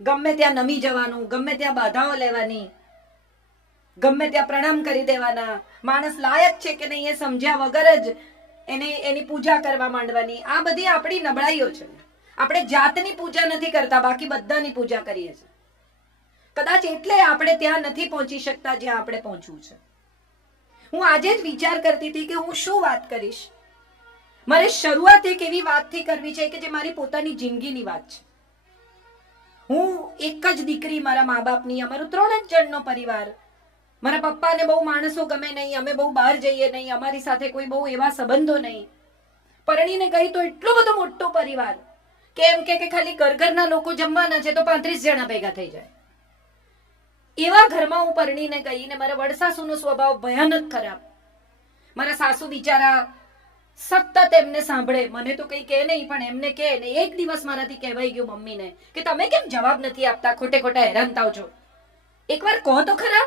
ગમે ત્યાં નમી જવાનું, ગમે ત્યાં બાધાઓ લેવાની, ગમે ત્યાં પ્રણામ કરી દેવાના, માણસ લાયક છે કે નહીં એ સમજ્યા વગર જ એની પૂજા કરવા માંડવાની. આ બધી આપણી નબળાઈઓ છે. આપણે જાતની પૂજા નથી કરતા, બાકી બધાની પૂજા કરીએ છીએ. કદાચ એટલે આપણે ત્યાં નથી પહોંચી શકતા જ્યાં આપણે પહોંચવું છે. હું આજે જ વિચાર કરતી હતી કે હું શું વાત કરીશ. મારે શરૂઆત એક એવી વાતથી કરવી છે કે જે મારી પોતાની જિંદગીની વાત છે. હું એક જ દીકરી મારા મા બાપની, અમારું 3 જ જણનો પરિવાર. મારા પપ્પાને બહુ માણસો ગમે નહીં, અમે બહુ બહાર જઈએ નહીં, અમારી સાથે કોઈ બહુ એવા સંબંધો નહીં. પરણીને ગઈ તો એટલો બધો મોટો પરિવાર કે એમ કે ખાલી ઘરના લોકો જમવાના છે તો 35 જણા ભેગા થઈ જાય. એવા ઘરમાં હું પરણીને ગઈ ને મારા વડસાસુનો સ્વભાવ ભયાનક ખરાબ. મારા સાસુ બિચારા સતત એમને સાંભળે, મને તો કઈ કહે નહીં પણ એમને કહે ને. એક દિવસ મારાથી કહેવાઈ ગયું મમ્મીને કે તમે કેમ જવાબ નથી આપતા, ખોટે ખોટા હેરાન થાવ છો, એકવાર કહો તો ખરા.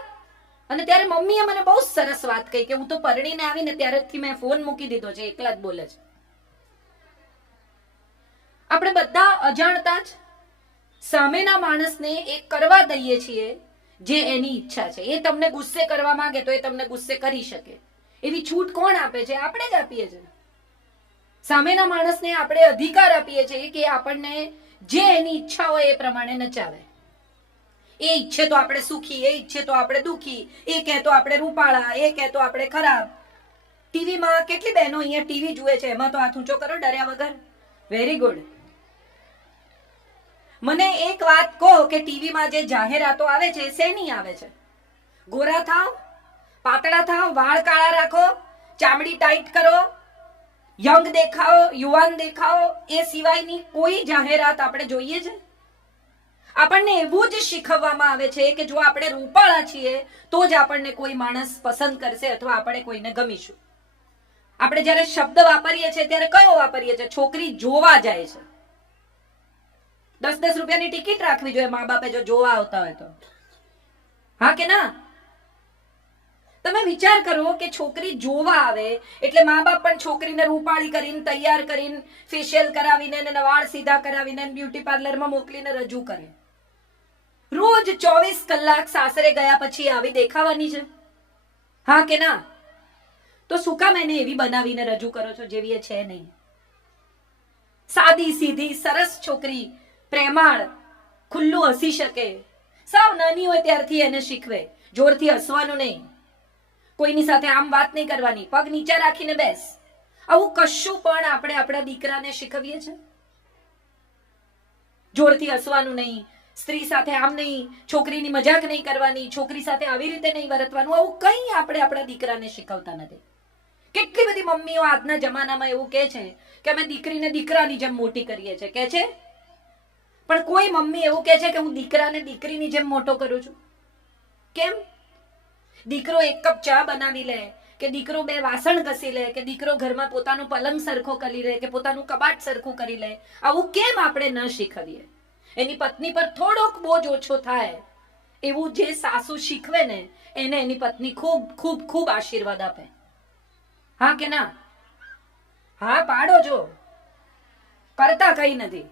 અને ત્યારે મમ્મીએ મને બહુ સરસ વાત કહી કે હું તો પરણીને આવીને ત્યારથી મેં ફોન મૂકી દીધો છે, એકલા જ બોલે છે. આપણે બધા અજાણતા જ સામેના માણસને એ કરવા દઈએ છીએ જે એની ઈચ્છા છે. એ તમને ગુસ્સે કરવા માંગે તો એ તમને ગુસ્સે કરી શકે. એવી છૂટ કોણ આપે છે? આપણે જ આપીએ છીએ. સામેના માણસને આપણે અધિકાર આપીએ છીએ કે આપણને જે એની ઈચ્છા હોય એ પ્રમાણે નચાવે. એ ઈચ્છે તો આપણે સુખી, એ ઈચ્છે તો આપણે દુખી, એ કહે તો આપણે રૂપાળા, એ કહે તો આપણે ખરાબ. ટીવીમાં કેટલી બહેનો અહીંયા ટીવી જુએ છે, એમાં તો હાથ ઊંચો કરો ડર્યા વગર. Very good. મને એક વાત કહો કે ટીવીમાં જે જાહેરાતો આવે છે શેની આવે છે? ગોરા થાવ, પાતળા થાવ, વાળ કાળા રાખો, ચામડી ટાઈટ કરો, યંગ દેખાઓ, યુવાન દેખાઓ, એ સિવાયની કોઈ જાહેરાત આપણે જોઈએ છે? આપણને એવું જ શીખવવામાં આવે છે કે જો આપણે રૂપાળા છીએ તો જ આપણને કોઈ માણસ પસંદ કરશે અથવા આપણે કોઈને ગમીશું. આપણે જ્યારે શબ્દ વાપરીએ છીએ ત્યારે કયો વાપરીએ છીએ? છોકરી જોવા જાય છે. 10-10 રૂપિયાની ટિકિટ રાખવી જોઈએ મા બાપે જો જોવા આવતા હોય તો. હા કે ના? તમે વિચાર કરો કે છોકરી જોવા આવે એટલે મા બાપ પણ છોકરીને રૂપાળી કરીને, તૈયાર કરીને, ફેશિયલ કરાવીને, વાળ સીધા કરાવીને, બ્યુટી પાર્લરમાં મોકલીને રજૂ કરે. રોજ 24 કલાક સાસરે ગયા પછી આવી દેખાવાની છે? હા કે ના? તો શું કામ એને એવી બનાવીને રજૂ કરો છો જેવી એ છે નહીં? સાદી સીધી સરસ છોકરી, પ્રેમાળ, ખુલ્લું હસી શકે. સાવ નાની હોય ત્યારથી એને શીખવે જોરથી હસવાનું નહીં, કોઈની સાથે આમ વાત નહીં કરવાની, પગ નીચે રાખીને બેસ. આવું કશું પણ આપણે આપણા દીકરાને શીખવીએ છીએ? જોરથી હસવાનું નહીં, સ્ત્રી સાથે આમ નહીં, છોકરીની મજાક નહીં કરવાની, છોકરી સાથે આવી રીતે નહીં વર્તવાનું, આવું કંઈ આપણે આપણા દીકરાને શીખવતા નથી. કેટલી બધી મમ્મીઓ આજના જમાનામાં એવું કહે છે કે અમે દીકરીને દીકરાની જેમ મોટી કરીએ છીએ, કહે છે. પણ કોઈ મમ્મી એવું કહે છે કે હું દીકરાને દીકરીની જેમ મોટો કરું છું? કેમ? દીકરો 1 કપ ચા બનાવી લે, કે દીકરો 2 વાસણ ઘસી લે, કે દીકરો ઘરમાં પોતાનો પલંગ સરખો કરી લે, કે પોતાનું કબાટ સરખું કરી લે, આવું કેમ આપણે ન શીખવીએ? એની પત્ની પર થોડોક બોજ ઓછો થાય એવું જે સાસુ શીખવે ને એને એની પત્ની ખૂબ ખૂબ ખૂબ આશીર્વાદ આપે. હા કે ના? હા પાડો જો. કરતા કઈ નથી.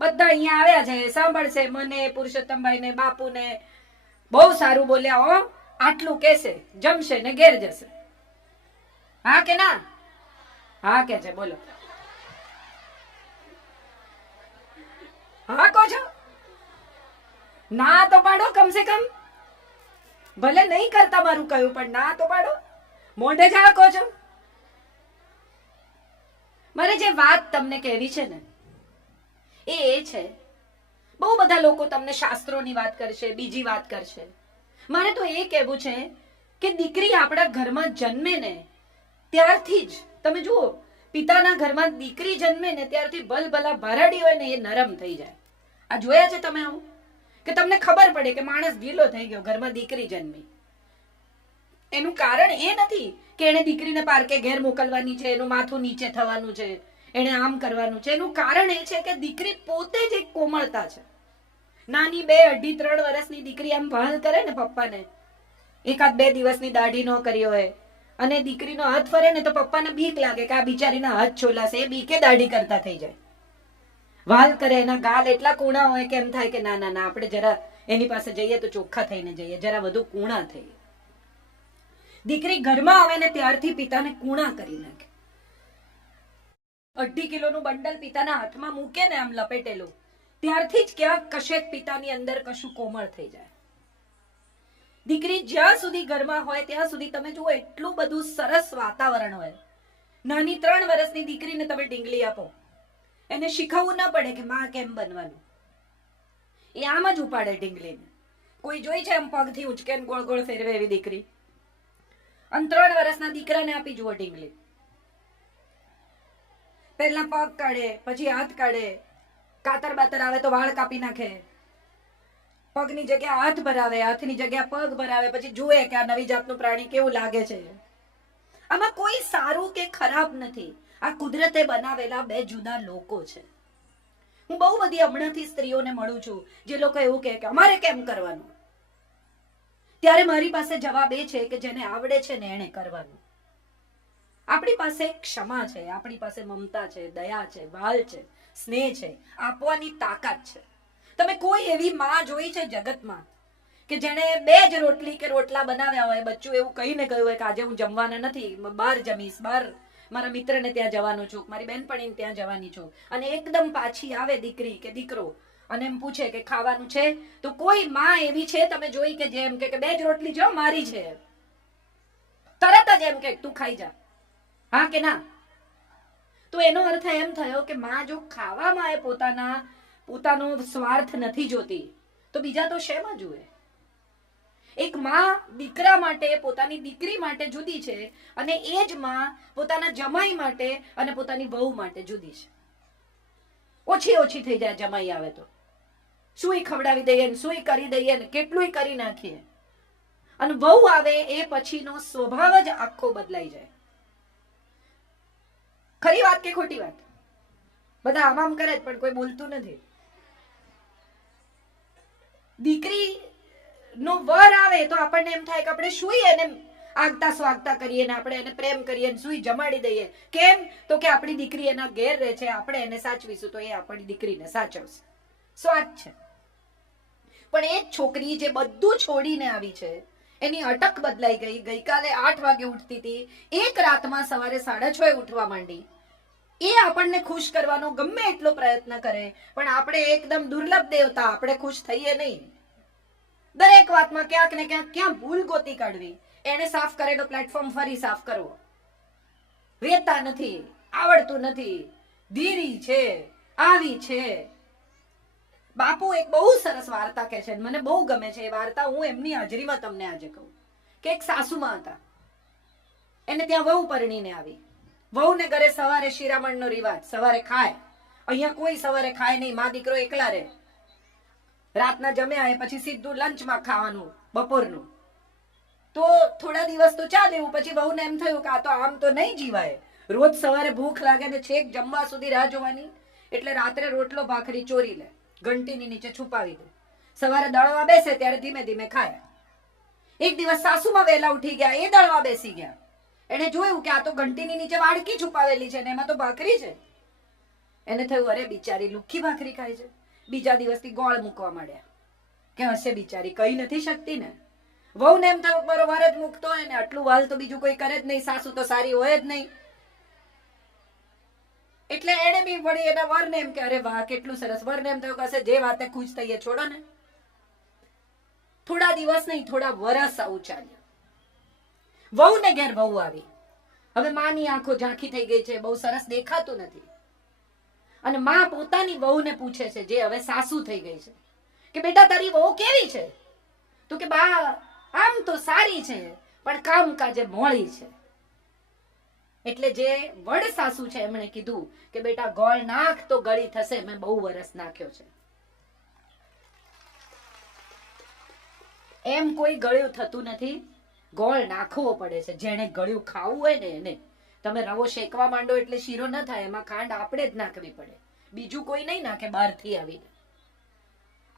બધા અહીંયા આવ્યા છે, સાંભળશે મને, પુરુષોત્તમભાઈને, બાપુને. બહુ સારું બોલ્યા હો, આટલું કેસે, જમશે ને ઘેર જશે. હા કે ના? હા કે છે, બોલો. હા કહો છો? ના તો પાડો કમસે કમ. ભલે નહીં કરતા મારું કહ્યું પણ ના તો પાડો. મોઢે જ હા કહો છો. મારે જે વાત તમને કહેવી છે ને એ છે, બહુ બધા લોકો તમને શાસ્ત્રોની વાત કરશે, બીજી વાત કરશે. મારે તો એ કહેવું છે કે દીકરી આપણા ઘરમાં જન્મે ને ત્યારથી જ, તમે જુઓ, પિતાના ઘરમાં દીકરી જન્મે ને ત્યારથી ભલભલા ભરાડી હોય ને એ નરમ થઈ જાય. આ જોયા છે તમે આવું? કે તમને ખબર પડે કે માણસ ઢીલો થઈ ગયો ઘરમાં દીકરી જન્મી. એનું કારણ એ નથી કે એને દીકરીને પાર્કે ઘેર મોકલવાની છે, એનું માથું નીચે થવાનું છે, એને આમ કરવાનું છે. એનું કારણ એ છે કે દીકરી પોતે જ એક કોમળતા છે. નાની 2, 2.5, 3 વર્ષની દીકરી આમ વહાલ કરે ને પપ્પાને, 1-2 દિવસની દાઢી ન કરી હોય અને દીકરીનો હાથ ફરે ને તો પપ્પાને બીક લાગે કે આ બિચારીના હાથ છોલાશે, એ બીકે દાઢી કરતા થઈ જાય. વાલ કરે, એના ગાલ એટલા કૂણા હોય કે એમ થાય કે ના ના ના, આપણે જરા એની પાસે જઈએ તો ચોખ્ખા થઈને જઈએ, જરા વધુ કૂણા થઈએ. દીકરી ઘરમાં આવે ને ત્યારથી પિતાને કૂણા કરી નાખે. 2.5 કિલોનું બંડલ પિતાના હાથમાં મૂકે ને આમ લપેટેલું, ત્યારથી જ ક્યાંક કશેક પિતાની અંદર કશું કોમળ થઈ જાય. દીકરી જ્યાં સુધી ઘરમાં હોય ત્યાં સુધી તમે જુઓ એટલું બધું સરસ વાતાવરણ હોય. નાની 3 વર્ષની દીકરીને તમે ડીંગલી આપો, એને શીખવવું ના પડે કે માં કેમ બનવાનું, એ આમ જ ઉપાડે ડીંગલીને. કોઈ જોઈ છે એમ પગથી ઉચકે ગોળ ગોળ ફેરવે એવી દીકરી? અને 3 વર્ષના દીકરાને આપી જુઓ ડીંગલી, પહેલા પગ કાઢે, પછી હાથ કાઢે, કાતર બાતર આવે તો વાળ કાપી નાખે, પગની જગ્યા હાથ ભરાવે, હાથની જગ્યા પગ ભરાવે, પછી જુએ કે આ નવી જાતનું પ્રાણી કેવું લાગે છે. આમાં કોઈ સારું કે ખરાબ નથી, આ કુદરતે બનાવેલા 2 જુદા લોકો છે. હું બહુ બધી હમણાંથી સ્ત્રીઓને મળું છું જે લોકો એવું કહે કે અમારે કેમ કરવાનું, ત્યારે મારી પાસે જવાબ એ છે કે જેને આવડે છે ને એને કરવાનું. આપણી પાસે ક્ષમા છે, આપણી પાસે મમતા છે, દયા છે, વાલ છે, સ્નેહ છે, આપવાની તાકાત છે. તમે કોઈ એવી માં જોઈ છે જગતમાં કે જેણે 2 જ રોટલી કે રોટલા બનાવ્યા હોય, બચ્ચું એવું કહીને ગયું હોય કે આજે હું જમવાના નથી, બહાર જમીશ, બહાર મારા મિત્રને ત્યાં જવાનું છું, મારી બહેનપણીને ત્યાં જવાની છું, અને એકદમ પાછી આવે દીકરી કે દીકરો અને એમ પૂછે કે ખાવાનું છે? તો કોઈ માં એવી છે તમે જોઈ કે જેમ કે 2 જ રોટલી જો મારી છે, તરત જ એમ કે તું ખાઈ જા, હા કે ના? તો એનો અર્થ એમ થયો કે માં જો ખાવામાં એ પોતાનો સ્વાર્થ નથી જોતી તો બીજા તો શેમાં જુએ? એક માં દીકરા માટે, પોતાની દીકરી માટે જુદી છે, અને એ જ માં પોતાના જમાઈ માટે અને પોતાની વહુ માટે જુદી છે. ઓછી થઈ જાય જમાઈ આવે તો, સુઈ ખવડાવી દઈએ ને સુઈ કરી દઈએ ને કેટલું કરી નાખીએ, અને વહુ આવે એ પછીનો સ્વભાવ જ આખો બદલાઈ જાય. ખરી વાત કે ખોટી વાત? બધા આમ કરે પણ કોઈ બોલતું નથી. દીકરી નો વર આવે તો આપણને એમ થાય કે આપણે સુઈ એને આગતા સ્વાગતા કરીએ ને આપણે એને પ્રેમ કરીએ ને સુઈ જમાડી દઈએ. કેમ? તો કે આપણી દીકરી એના ઘેર રહે છે, આપણે એને સાચવીશું તો એ આપણી દીકરીને સાચવશે. સ્વાર્થ છે. પણ એ છોકરી જે બધું છોડીને આવી છે, એની અટક બદલાઈ ગઈ. ગઈકાલે 8 વાગે ઉઠતી હતી, એક રાતમાં સવારે 6:30 ઉઠવા માંડી. એ આપણને ખુશ કરવાનો ગમે એટલો પ્રયત્ન કરે, પણ આપણે એકદમ દુર્લભ દેવતા, આપણે ખુશ થઈએ નહીં. દરેક વાતમાં ક્યાંક ને ક્યાં ભૂલ ગોતી કાઢવી. એને સાફ કરેલો પ્લેટફોર્મ ફરી સાફ કરવો, વેતા નથી, આવડતું નથી, ધીરી છે, આવી છે. બાપુ એક બહુ સરસ વાર્તા કહે છે, મને બહુ ગમે છે એ વાર્તા. હું એમની હાજરીમાં તમને આજે કહું કે એક સાસુમાં હતા, એને ત્યાં વહુ પરણીને આવી. વહુને ઘરે સવારે શિરામણનો રિવાજ, સવારે ખાય. અહીંયા કોઈ સવારે ખાય નહીં, માં દીકરો એકલા રહે. રાતના જમ્યા એ પછી સીધું લંચમાં ખાવાનું, બપોરનું. તો થોડા દિવસ તો ચાલે, એવું પછી વહુને એમ થયું કે આ તો આમ તો નહીં જીવાય, રોજ સવારે ભૂખ લાગે ને છેક જમવા સુધી રાહ જોવાની. એટલે રાત્રે રોટલો ભાખરી ચોરી લે, ઘંટીની નીચે છુપાવી દે. સવારે દળવા બેસે ત્યારે ધીમે ધીમે ખાય. એક દિવસ સાસુમાં વહેલા ઉઠી ગયા, એ દળવા બેસી ગયા. એને જોયું કે આ તો ઘંટીની નીચે વાડકી છુપાવેલી છે ને એમાં તો ભાખરી છે. એને થયું અરે બિચારી લુખ્ખી ભાખરી ખાય છે. બીજા દિવસથી ગોળ મૂકવા માંડ્યા કે હશે બિચારી, કઈ નથી શકતી ને. વહુને એમ થયું બરોબર જ મૂકતો હોય ને, આટલું વાલ તો બીજું કોઈ કરે જ નહીં, સાસુ તો સારી હોય જ નહીં. એટલે એને બી વળી એના વરને એમ કે અરે વાહ કેટલું સરસ. વરને એમ થયું કે હશે જે વાતે ખુશ થઈએ, છોડો ને. થોડા દિવસ નહીં, થોડા વરસ આવું ચાલ્યું. વહુ ને ઘેર વહુ આવી. હવે માની આંખો ઝાંખી થઈ ગઈ છે, બહુ સરસ દેખાતું નથી. અને માં પોતાની વહુને પૂછે છે, જે હવે સાસુ થઈ ગઈ છે, કે બેટા તારી વહુ કેવી છે? તો કે બા આમ તો સારી છે, પણ કામકાજે મોળી છે. એટલે જે વડ સાસુ છે એમણે કીધું કે બેટા ગોળ નાખ તો ગળી થશે, મેં બહુ વરસ નાખ્યો છે. એમ કોઈ ગળ્યું થતું નથી, ગોળ નાખવો પડે છે. જેને ગળ્યું ખાવું હોય ને એને. તમે રવો શેકવા માંડો એટલે શીરો ન થાય, એમાં ખાંડ આપણે જ નાખવી પડે, બીજું કોઈ નહીં નાખે બહારથી આવીને.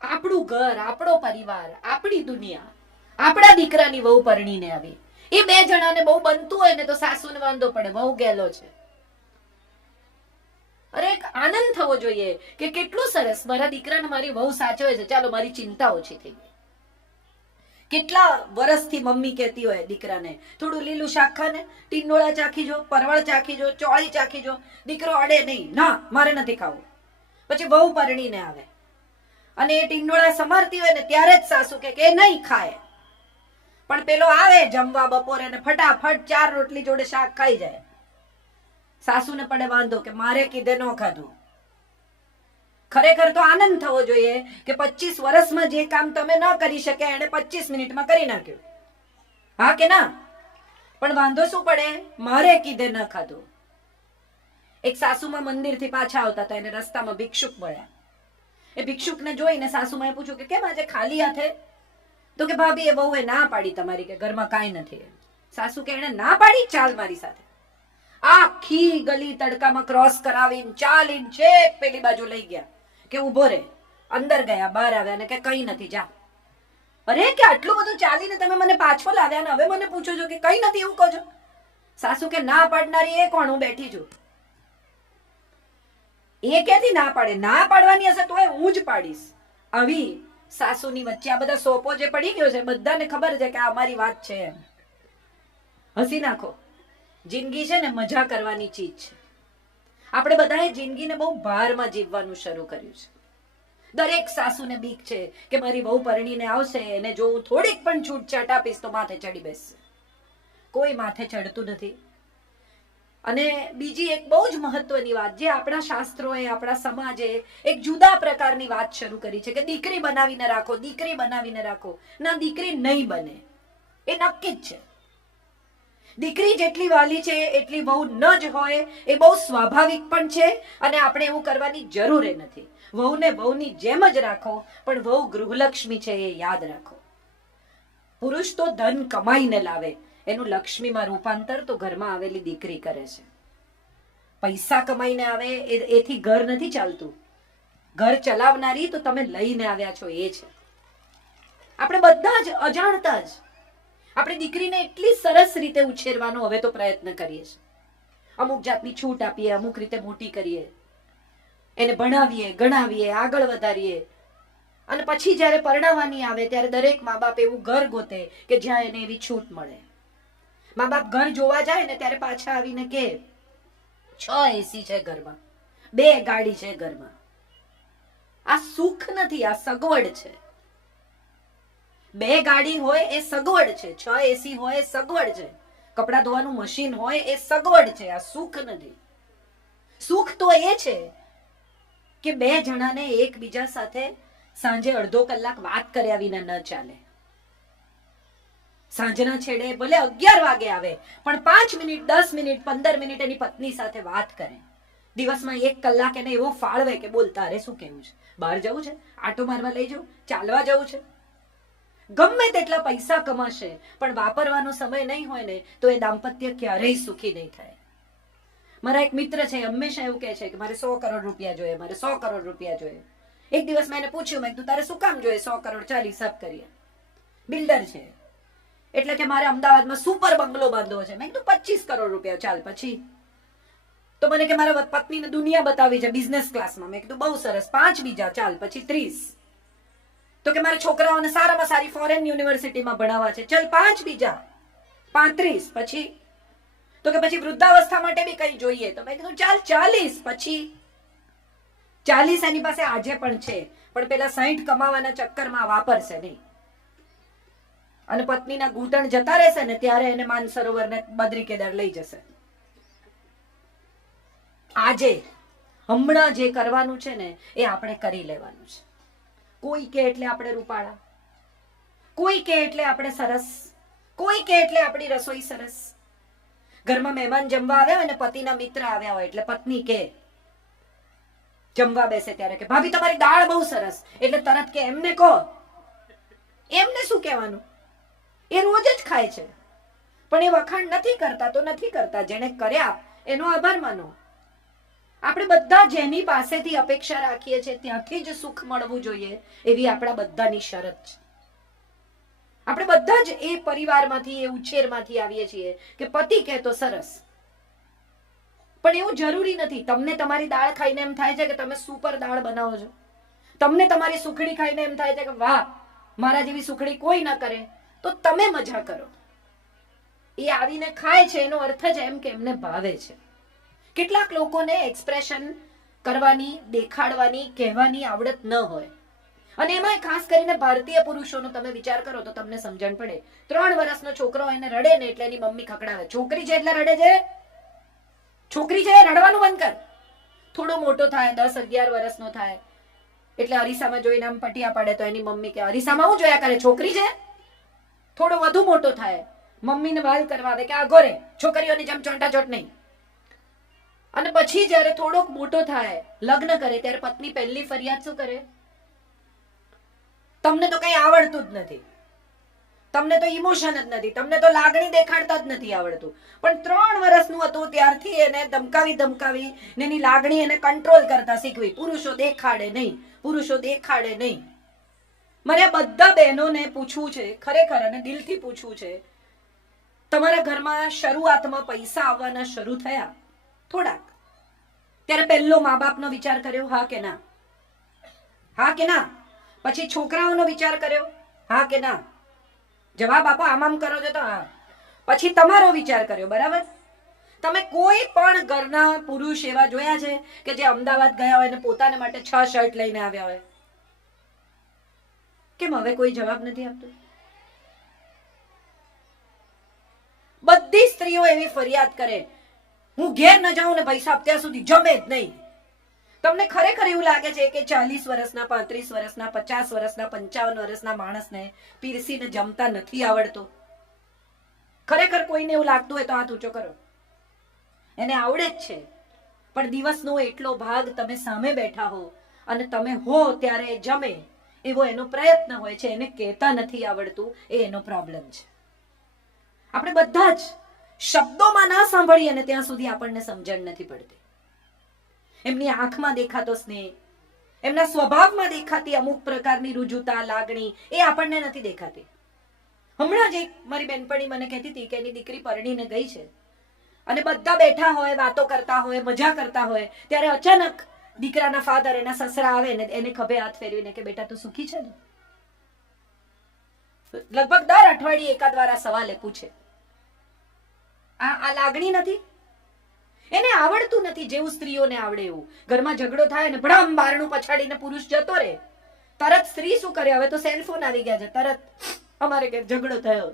આપણું ઘર, આપણો પરિવાર, આપણી દુનિયા, આપણા દીકરાની વહુ પરણીને આવી. એ 2 જણાને બહુ બનતું હોય ને તો સાસુને વાંધો પડે, વહુ ગેલો છે. અરે એક આનંદ થવો જોઈએ કે કેટલું સરસ મારા દીકરાને મારી વહુ સાચવે છે, ચાલો મારી ચિંતા ઓછી થઈ ગઈ. કેટલા વર્ષથી મમ્મી કહેતી હોય દીકરાને થોડું લીલું શાક ખાને, ટીંડોળા ચાખી જો, પરવળ ચાખી જો, ચોળી ચાખી જો, દીકરો અડે નહીં, ના મારે નથી ખાવું. પછી વહુ પરણીને આવે અને એ ટીંડોળા સમારતી હોય ને ત્યારે જ સાસુ કે નહીં ખાય, પણ પેલો આવે જમવા બપોરે ને ફટાફટ 4 રોટલી જોડે શાક ખાઈ જાય. સાસુને પડે વાંધો કે મારે કીધે ન ખાધું. ખરેખર તો આનંદ થવો જોઈએ કે 25 વર્ષમાં જે કામ તમે ન કરી શકે એને 25 મિનિટમાં કરી નાખ્યું. હા કે ના? પણ વાંધો શું પડે? મારે કીધે ન ખાધું. એક સાસુમાં મંદિરથી પાછા આવતા હતા, એને રસ્તામાં ભિક્ષુક મળ્યા. એ ભિક્ષુકને જોઈને સાસુમાએ પૂછ્યું કે કેમ આજે ખાલી હાથે? તો કે ભાભી એ વહુએ ના પાડી તમારી કે ઘરમાં કાંઈ નથી. સાસુ કે એને ના પાડી, ચાલ મારી સાથે. આખી ગલી તડકામાં ક્રોસ કરાવીને ચાલીને છેક પેલી બાજુ લઈ ગયા કે ઉભો રે. અંદર ગયા, બહાર આવ્યા ને કે કઈ નથી, જા. અરે કે આટલું બધું ચાલીને તમે મને પાછો લાવ્યા ને હવે મને પૂછો છો કે કઈ નથી એવું કહો છો? સાસુ કે ના પાડનારી એ કોણ? હું બેઠી છું. એ ક્યાંથી ના પાડે? ના પાડવાની હશે તો હું જ પાડીશ. આવી સાસુની વચ્ચે આ બધા સોપો જે પડી ગયો છે બધાને ખબર છે કે આ અમારી વાત છે એમ. હસી નાખો. જિંદગી છે ને મજા કરવાની ચીજ છે. આપણે બધાએ જિંદગીને બહુ ભારમાં જીવવાનું શરૂ કર્યું છે. દરેક સાસુને બીક છે કે મારી બહુ પરણીને આવશે એને જો હું થોડીક પણ છૂટછાટ આપીશ તો માથે ચડી બેસશે. કોઈ માથે ચડતું નથી. અને બીજી એક બહુ જ મહત્વની વાત જે આપણા શાસ્ત્રોએ આપણા સમાજે એક જુદા પ્રકારની વાત શરૂ કરી છે કે દીકરી બનાવીને રાખો, દીકરી બનાવીને રાખો. ના, દીકરી નહીં બને એ નક્કી જ છે. દીકરી જેટલી વાલી છે એટલી વહુ ન જ હોય એ બહુ સ્વાભાવિક પણ છે અને આપણે એવું કરવાની જરૂર નથી. વહુને વહુની જેમ જ રાખો, પણ વહુ ગૃહલક્ષ્મી છે એ યાદ રાખો. પુરુષ તો ધન કમાઈને લાવે, એનું લક્ષ્મીમાં રૂપાંતર તો ઘરમાં આવેલી દીકરી કરે છે. પૈસા કમાઈને આવે એથી ઘર નથી ચાલતું. ઘર ચલાવનારી તો તમે લઈને આવ્યા છો એ છે. આપણે બધા જ અજાણતા જ આપણે દીકરીને એટલી સરસ રીતે ઉછેરવાનો હવે તો પ્રયત્ન કરીએ છીએ. અમુક જાતની છૂટ આપીએ, અમુક રીતે મોટી કરીએ, એને ભણાવીએ, ગણાવીએ, આગળ વધારીએ અને પછી જ્યારે પરણાવવાની આવે ત્યારે દરેક મા બાપ એવું ઘર ગોતે કે જ્યાં એને એવી છૂટ મળે. મા બાપ ઘર જોવા જાય ને ત્યારે પાછા આવીને કે 6 એસી છે ઘરમાં, 2 ગાડી છે ઘરમાં. આ સુખ નથી, આ સગવડ છે. 2 ગાડી હોય એ સગવડ છે, 6 એસી હોય એ સગવડ છે, કપડા ધોવાનું મશીન હોય એ સગવડ છે, આ સુખ નથી. સુખ તો એ છે કે 2 જણાને એકબીજા સાથે સાંજે અડધો કલાક વાત કર્યા વિના ન ચાલે. સાંજના છેડે ભલે 11 વાગે આવે પણ 5 મિનિટ, 10 મિનિટ, 15 મિનિટ એની પત્ની સાથે વાત કરે. દિવસમાં 1 કલાક એને એવો ફાળવે કે બોલ તારે શું કહેવું છે? બહાર જવું છે? આટો મારવા લઈ જાઉં? ચાલવા જવું છે? ગમે તેટલા પૈસા કમાશે પણ વાપરવાનો સમય નહીં હોય ને તો એ દાંપત્ય ક્યારેય સુખી નહીં થાય. મારા એક મિત્ર છે, હંમેશા એવું કહે છે કે મારે 100 કરોડ રૂપિયા જોઈએ, મારે 100 કરોડ રૂપિયા જોઈએ. એક દિવસ મેં એને પૂછ્યું, મેં કીધું તારે શું કામ જોઈએ 100 કરોડ? ચાલ હિસાબ કરીએ. બિલ્ડર છે એટલે કે મારે અમદાવાદમાં સુપર બંગલો બાંધવો છે. મેં કીધું 25 કરોડ રૂપિયા. ચાલ પછી તો મને કે મારા પત્નીને દુનિયા બતાવી છે બિઝનેસ ક્લાસમાં. મેં કીધું બહુ સરસ. 5 બીજા. ચાલ પછી 30. તો કે મારા છોકરાઓને સારામાં સારી ફોરેન યુનિવર્સિટીમાં ભણાવવા છે. ચલ 5 બીજા. 35. પછી તો કે પછી વૃદ્ધાવસ્થા માટે બી કઈ જોઈએ. તો મેં કીધું ચાલ 40. પછી 40 એની પાસે આજે પણ છે પણ પેલા 60 કમાવાના ચક્કરમાં વાપરશે નહીં અને પત્નીના ઘૂંટણ જતા રહેશે ને ત્યારે એને માનસરોવર ને બદ્રી કેદાર લઈ જશે. આજે હમણાં જે કરવાનું છે ને એ આપણે કરી લેવાનું છે. કોઈ કે એટલે આપણે રૂપાળા, કોઈ કે એટલે આપણે સરસ, કોઈ કે એટલે આપણી રસોઈ સરસ. ઘરમાં મહેમાન જમવા આવ્યા હોય ને પતિના મિત્ર આવ્યા હોય એટલે પત્ની કે જમવા બેસે ત્યારે કે ભાભી તમારી દાળ બહુ સરસ, એટલે તરત કે એમને કહો. એમને શું કહેવાનું? એ રોજ જ ખાય છે પણ એ વખાણ નથી કરતા તો નથી કરતા. જેને કર્યા એનો આભાર માનો. આપણે બધા જેની પાસેથી અપેક્ષા રાખીએ છીએ ત્યાંથી જ સુખ મળવું જોઈએ એવી આપણા બધાની શરત છે. આપણે બધા જ એ પરિવારમાંથી, એ ઉછેરમાંથી આવીએ છીએ કે પતિ કહે તો સરસ, પણ એવું જરૂરી નથી. તમને તમારી દાળ ખાઈને એમ થાય છે કે તમે સુપર દાળ બનાવો છો, તમને તમારી સુખડી ખાઈને એમ થાય છે કે વાહ, મારા જેવી સુખડી કોઈ ના કરે, તો તમે મજા કરો. એ આવીને ખાય છે એનો અર્થ જ એમ કે એમને ભાવે છે. કેટલાક લોકોને એક્સપ્રેશન કરવાની, દેખાડવાની, કહેવાની આવડત ન હોય, અને એમાં ખાસ કરીને ભારતીય પુરુષોનો તમે વિચાર કરો તો તમને સમજણ પડે. 3 વર્ષનો છોકરો એને રડે ને એટલે એની મમ્મી ખકડાવે, છોકરી છે એટલે રડે છે, છોકરી છે રડવાનું બંધ કર. થોડો મોટો થાય, 10-11 વર્ષનો થાય એટલે અરીસામાં જોઈને આમ પટિયા પાડે તો એની મમ્મી કે અરીસામાં હું જોયા કરે, છોકરી છે. થોડો વધુ મોટો થાય, મમ્મીને વાલ કરવા દે કે આ ગોરે, છોકરીઓની જેમ ચોંટાચોટ નહીં. અને પછી જયારે થોડોક મોટો થાય, લગ્ન કરે, ત્યારે પત્ની પહેલી ફરિયાદ શું કરે? તમને તો કઈ આવડતું જ નથી, તમને તો ઇમોશન જ નથી, તમને તો લાગણી દેખાડતા જ નથી આવડતું. પણ 3 વર્ષનું હતું ત્યારથી એને ધમકાવી ને એની લાગણી એને કંટ્રોલ કરતા શીખવી. પુરુષો દેખાડે નહીં, પુરુષો દેખાડે નહીં. મારે આ બધા બહેનોને પૂછવું છે, ખરેખર અને દિલથી પૂછવું છે, તમારા ઘરમાં શરૂઆતમાં પૈસા આવવાના શરૂ થયા થોડાક, ત્યારે પહેલો મા બાપનો વિચાર કર્યો? હા કે ના? હા કે ના? પછી છોકરાઓનો વિચાર કર્યો? હા કે ના? જવાબ આપો. આમ કરો છો તો હા. પછી તમારો વિચાર કર્યો, બરાબર? તમે કોઈ પણ ઘરના પુરુષ એવા જોયા છે કે જે અમદાવાદ ગયા હોય અને પોતાને માટે 6 શર્ટ લઈને આવ્યા હોય? કેમ હવે કોઈ જવાબ નથી આપતું? બધી સ્ત્રીઓ એવી ફરિયાદ કરે, હું ઘેર ન જાઉં ને ભાઈ સાહેબ ત્યાં સુધી જમે જ નહીં. તમને ખરેખર એવું લાગે છે કે 40 વર્ષના, 35 વર્ષના, 50 વર્ષના, 55 વર્ષના માણસને પીરસીને જમતા નથી આવડતું? ખરેખર કોઈને એવું લાગતું હોય તો હાથ ઊંચો કરો. એને આવડે જ છે, પણ દિવસનો એટલો ભાગ તમે સામે બેઠા હો અને તમે હો ત્યારે જમે એવો એનો પ્રયત્ન હોય છે, એને કહેતા નથી આવડતું, એ એનો પ્રોબ્લેમ છે. આપણે બધા જ શબ્દોમાં ના સાંભળીએ ને ત્યાં સુધી આપણને સમજણ નથી પડતી. એમની આંખમાં દેખાતો સ્નેહ, એમના સ્વભાવમાં દેખાતી અમુક પ્રકારની રુજુતા, લાગણી, એ આપણને નથી દેખાતી. હમણાં જ એક મારી બેનપણી મને કહેતી હતી કે એની દીકરી પરણીને ગઈ છે અને બધા બેઠા હોય, વાતો કરતા હોય, મજા કરતા હોય, ત્યારે અચાનક દીકરાના ફાધર, એના સસરા આવે ને એને ખભે હાથ ફેરવીને કે બેટા તું સુખી છે ને? લગભગ દર અઠવાડિયે એકાદ વાર આ સવાલે પૂછે. આ લાગણી નથી? એને આવડતું નથી જેવું સ્ત્રીઓને આવડે એવું. ઘરમાં ઝઘડો થાય ને ભડામ બારણું પછાડીને પુરુષ જતો રહે, તરત સ્ત્રી શું કરે? હવે તો સેલફોન આવી ગયા છે, તરત અમારે ઘેર ઝઘડો થયો,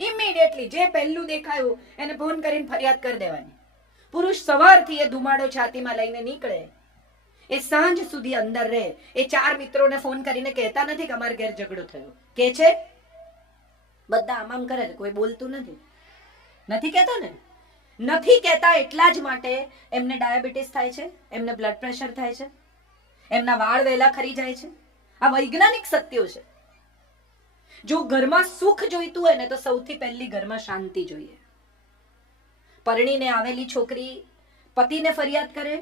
ઇમિડિયેટલી જે પહેલું દેખાયું એને ફોન કરીને ફરિયાદ કરી દેવાની. પુરુષ સવારથી એ ધુમાડો છાતીમાં લઈને નીકળે, એ સાંજ સુધી અંદર રહે. એ 4 મિત્રોને ફોન કરીને કહેતા નથી કે અમારે ઘેર ઝઘડો થયો. કે છે? બધા આમ કરે છે, કોઈ બોલતું નથી. નથી કહેતા ને? નથી કહેતા એટલા જ માટે એમને ડાયાબિટીસ થાય છે, એમને બ્લડ પ્રેશર થાય છે, એમના વાળ વહેલા ખરી જાય છે. આ વૈજ્ઞાનિક સત્યો છે. જો ઘરમાં સુખ જોઈતું હોય ને તો સૌથી પહેલી ઘરમાં શાંતિ જોઈએ. પરણીને આવેલી છોકરી પતિને ફરિયાદ કરે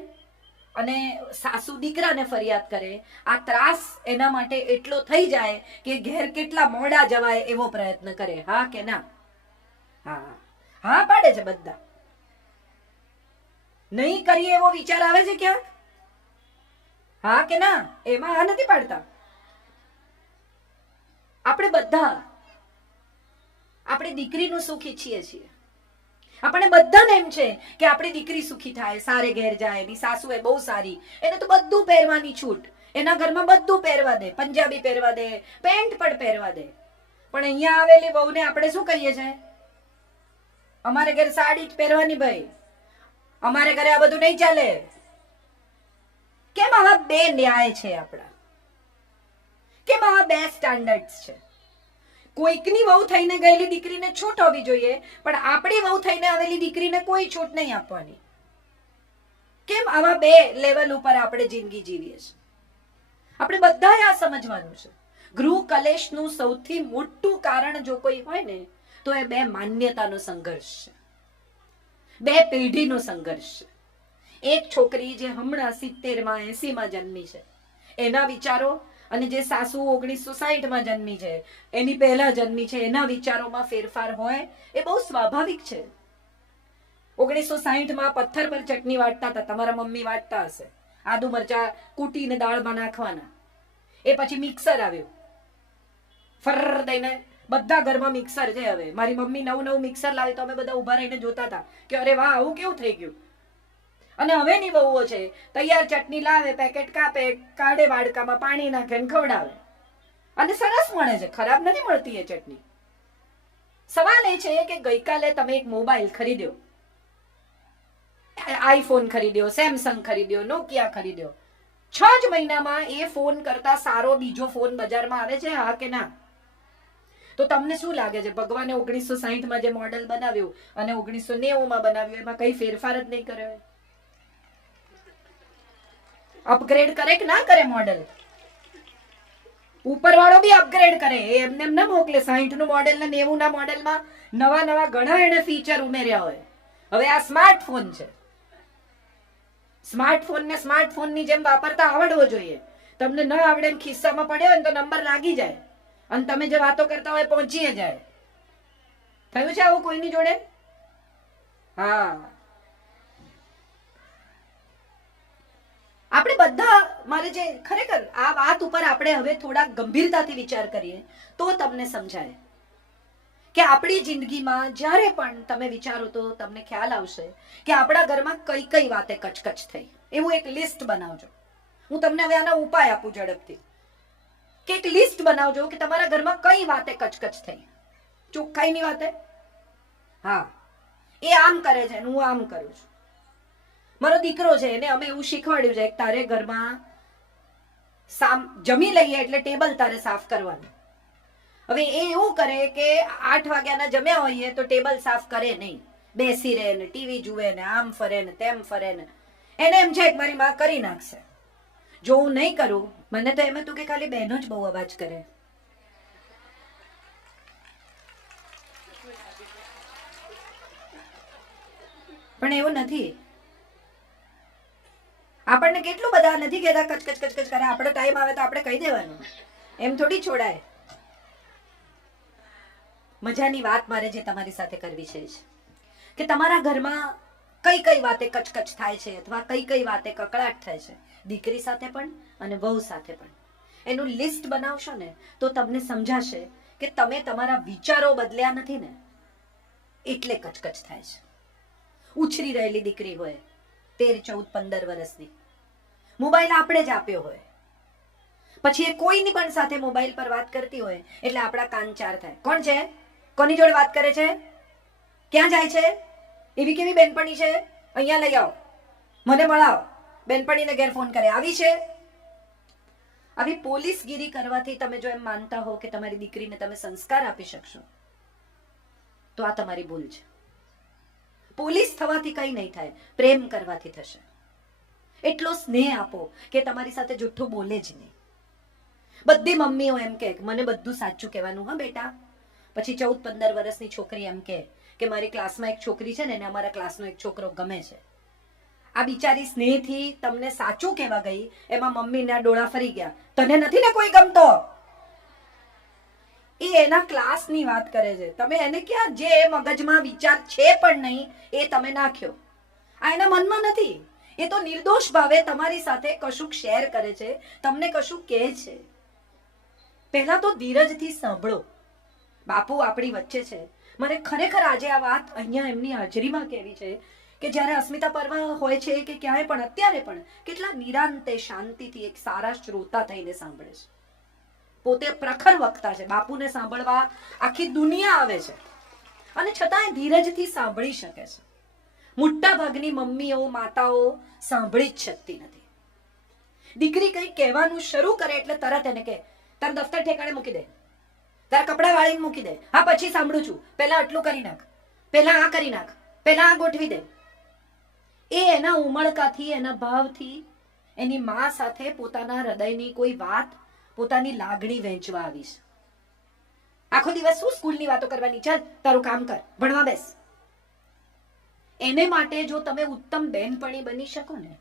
અને સાસુ દીકરાને ફરિયાદ કરે, આ ત્રાસ એના માટે એટલો થઈ જાય કે ઘેર કેટલા મોડા જવાય એવો પ્રયત્ન કરે. હા કે ના? હા, હા પાડે છે બધા. નહીં કરીએ એવો વિચાર આવે છે ક્યાંક? હા કે ના? એમાં હા નથી પાડતા. આપણે બધા આપણી દીકરીનું સુખ ઈચ્છીએ છીએ. આપણે બધાને એમ છે કે આપણી દીકરી સુખી થાય, સારે ઘેર જાય, એની સાસુ એ બહુ સારી, એને તો બધું પહેરવાની છૂટ, એના ઘરમાં બધું પહેરવા દે, પંજાબી પહેરવા દે, પેન્ટ પણ પહેરવા દે. પણ અહીંયા આવેલી વહુને આપણે શું કહીએ છીએ? અમારે ઘરે સાડી જ પહેરવાની ભાઈ, અમારે ઘરે આ બધું નહીં ચાલે. કેમ આવા બે ન્યાય છે આપણા? કેમ આવા બે સ્ટાન્ડર્ડ્સ છે? કોઈકની વહુ થઈને ગયેલી દીકરીને છૂટ હોવી જોઈએ, પણ આપણી વહુ થઈને આવેલી દીકરીને કોઈ છૂટ નહીં આપવાની. કેમ આવા બે લેવલ ઉપર આપણે જિંદગી જીવીએ છીએ? આપણે બધાએ આ સમજવાનું છે. ગૃહ કલેશનું સૌથી મોટું કારણ જો કોઈ હોય ને તો એ બે માન્યતાનો સંઘર્ષ છે, બે પેઢીનો સંઘર્ષ છે. એક છોકરી જે હમણાં 70માં 80માં જન્મી છે, એના વિચારો, અને જે સાસુ 1960માં જન્મી છે, એની પહેલા જન્મી છે, એના વિચારોમાં ફેરફાર હોય એ બહુ સ્વાભાવિક છે. 1960 પથ્થર પર ચટણી વાટતા હતા, તમારા મમ્મી વાટતા હશે, આદુ મરચા કૂટીને દાળમાં નાખવાના. એ પછી મિક્સર આવ્યું, ફર દઈને બધા ઘરમાં મિક્સર છે. હવે મારી મમ્મી નવું મિક્સર લાવી તો અમે બધા ઉભા રહીને જોતા હતા કે અરે વાહ, આવું કેવું થઈ ગયું. અને હવેની વહુઓ છે, તૈયાર ચટણી લાવે, પેકેટ કાપે, કાઢે, વાડકામાં પાણી નાખે ને ખવડાવે, અને સરસ મળે છે, ખરાબ નથી મળતી એ ચટણી. સવાલ એ છે કે ગઈકાલે તમે એક મોબાઈલ ખરીદ્યો, આઈફોન ખરીદ્યો, સેમસંગ ખરીદ્યો, નોકિયા ખરીદ્યો, 6 જ મહિનામાં એ ફોન કરતા સારો બીજો ફોન બજારમાં આવે છે, હા કે ના? તો તમને શું લાગે છે, ભગવાને 1960 જે મોડેલ બનાવ્યું અને 1990 બનાવ્યું, એમાં કઈ ફેરફાર જ નહીં કર્યો? અપગ્રેડ કરે કે ના કરે મોડેલ? ઉપરવાળો બી અપગ્રેડ કરે, એમને એમ ના મોકલે. 60 નું મોડેલ ને 90 ના મોડેલમાં નવા ઘણા એને ફીચર ઉમેર્યા હોય. હવે આ સ્માર્ટફોન છે, સ્માર્ટફોન ને સ્માર્ટફોનની જેમ વાપરતા આવડવો જોઈએ. તમને ન આવડે ને ખિસ્સામાં પડ્યો હોય ને તો નંબર લાગી જાય, અને તમે જે વાતો કરતા હોય પહોંચી જાય. થયું છે આવું કોઈની જોડે? હા, આપણે બધા, મારે જે ખરેખર આ વાત ઉપર આપણે હવે થોડા ગંભીરતાથી વિચાર કરીએ તો તમને સમજાય કે આપણી જિંદગીમાં જ્યારે પણ તમે વિચારો તો તમને ખ્યાલ આવશે કે આપણા ઘરમાં કઈ કઈ વાતે કચકચ થઈ. એવું એક લિસ્ટ બનાવજો. હું તમને હવે આના ઉપાય આપું ઝડપથી, કે એક લિસ્ટ બનાવજો કે તમારા ઘરમાં કઈ વાતે કચકચ થઈ. ચોખ્ખાઈની વાતે, હા, એ આમ કરે છે, હું આમ કરું છું. મારો દીકરો છે, એને અમે એવું શીખવાડ્યું છે કે તારે ઘરમાં જમી લઈએ એટલે ટેબલ તારે સાફ કરવાનું. હવે એ એવું કરે કે 8 વાગ્યાના જમ્યા હોઈએ તો ટેબલ સાફ કરે નહીં, બેસી રહે ને ટીવી જુએ ને આમ ફરે ને તેમ ફરે ને. એને એમ છે કે મારી માં કરી નાખશે. જો હું નહીં કરું, મને તો એમ હતું કે ખાલી બહેનો જ બહુ અવાજ કરે. પણ એવું નથી. આપણને કેટલું બધા નથી કહેતા કચકચ કચકચ કરે, આપણો ટાઈમ આવે તો આપણે કહી દેવાનું, એમ થોડી છોડાય. મજાની વાત મારે જે તમારી સાથે કરવી છે કે તમારા ઘરમાં કઈ કઈ વાતે કચકચ થાય છે, અથવા કઈ કઈ વાતે કકળાટ થાય છે, દીકરી સાથે પણ અને વહુ સાથે પણ. એનું લિસ્ટ બનાવશો ને તો તમને સમજાશે કે તમે તમારા વિચારો બદલ્યા નથી ને એટલે કચકચ થાય છે. ઉછરી રહેલી દીકરી હોય, 13, 14, 15 વર્ષની, મોબાઈલ આપણે જ આપ્યો હોય, પછી એ કોઈની પણ સાથે મોબાઈલ પર વાત કરતી હોય એટલે આપણા કાન ચાર થાય. કોણ છે, કોની જોડે વાત કરે છે, ક્યાં જાય છે, એવી કેવી બેનપણી છે, અહીંયા લઈ આવો, મને મળાવો. બેનપણીને ઘેર ફોન કરે, આવી છે. આવી પોલીસગીરી કરવાથી તમે જો એમ માનતા હો કે તમારી દીકરીને તમે સંસ્કાર આપી શકશો તો આ તમારી ભૂલ છે. પોલીસ થવાથી કઈ નહીં થાય, પ્રેમ કરવાથી થશે. એટલો સ્નેહ આપો કે તમારી સાથે જુઠ્ઠું બોલે જ નહીં. બધી મમ્મીઓ એમ કે મને બધું સાચું કહેવાનું, હા બેટા. પછી 14-15 વર્ષની છોકરી એમ કે મારી ક્લાસમાં એક છોકરી છે ને એને અમારા ક્લાસનો એક છોકરો ગમે છે. આ બિચારી સ્નેહથી તમને સાચું કહેવા ગઈ, એમાં મમ્મીના ડોળા ફરી ગયા. તને નથી ને કોઈ ગમતો, એ એના ક્લાસની વાત કરે છે. તમે એને ક્યાં, જે મગજમાં વિચાર છે પણ નહીં એ તમે નાખ્યો. આ એના મનમાં નથી. એ તો નિર્દોષ ભાવે તમારી સાથે કશુંક શેર કરે છે, તમને કશું કહે છે. પહેલા તો ધીરજથી સાંભળો. બાપુ આપણી વચ્ચે છે. મને ખરેખર આજે આ વાત અહીંયા એમની હાજરીમાં કહેવી છે કે જ્યારે અસ્મિતા પર્વ હોય છે કે ક્યાંય પણ, અત્યારે પણ કેટલા નિરાંતે શાંતિથી એક સારા શ્રોતા થઈને સાંભળે છે. પોતે પ્રખર વક્તા છે, બાપુને સાંભળવા આખી દુનિયા આવે છે, અને છતાંય ધીરજથી સાંભળી શકે છે. મોટા ભાગની મમ્મીઓ, માતાઓ સાંભળી જ શકતી નથી. દીકરી કંઈ કહેવાનું શરૂ કરે એટલે તરત એને કહે તાર દફતર ઠેકાણે મૂકી દે, તારા કપડા વાળીને મૂકી દે, હા પછી સાંભળું છું, પહેલા આટલું કરી નાખ, પહેલા આ કરી નાખ, પહેલા આ ગોઠવી દે. એ એના ઉમળકાથી, એના ભાવથી એની માં સાથે પોતાના હૃદયની કોઈ વાત, પોતાની લાગણી વહેંચવા આવીશ. આખો દિવસ શું સ્કૂલની વાતો કરવાની, ચાલ તારું કામ કર, ભણવા બેસ. એને માટે જો તમે ઉત્તમ બહેનપણી બની શકો ને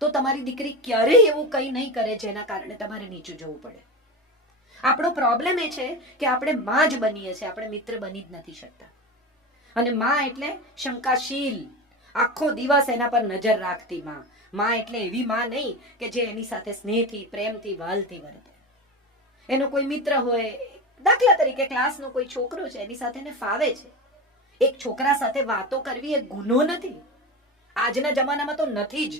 તો તમારી દીકરી ક્યારેય એવું કંઈ નહીં કરે જેના કારણે તમારે નીચું જવું પડે. આપણો પ્રોબ્લેમ એ છે કે આપણે માં જ બનીએ છીએ, આપણે મિત્ર બની જ નથી શકતા. અને માં એટલે શંકાશીલ, આખો દિવસ એના પર નજર રાખતી માં. માં એટલે એવી માં નહીં કે જે એની સાથે સ્નેહથી, પ્રેમથી, વહાલથી વર્તે. એનો કોઈ મિત્ર હોય, દાખલા તરીકે ક્લાસનો કોઈ છોકરો છે, એની સાથે એને ફાવે છે. એક છોકરા સાથે વાતો કરવી એ ગુનો નથી. આજના જમાનામાં તો નથી જ.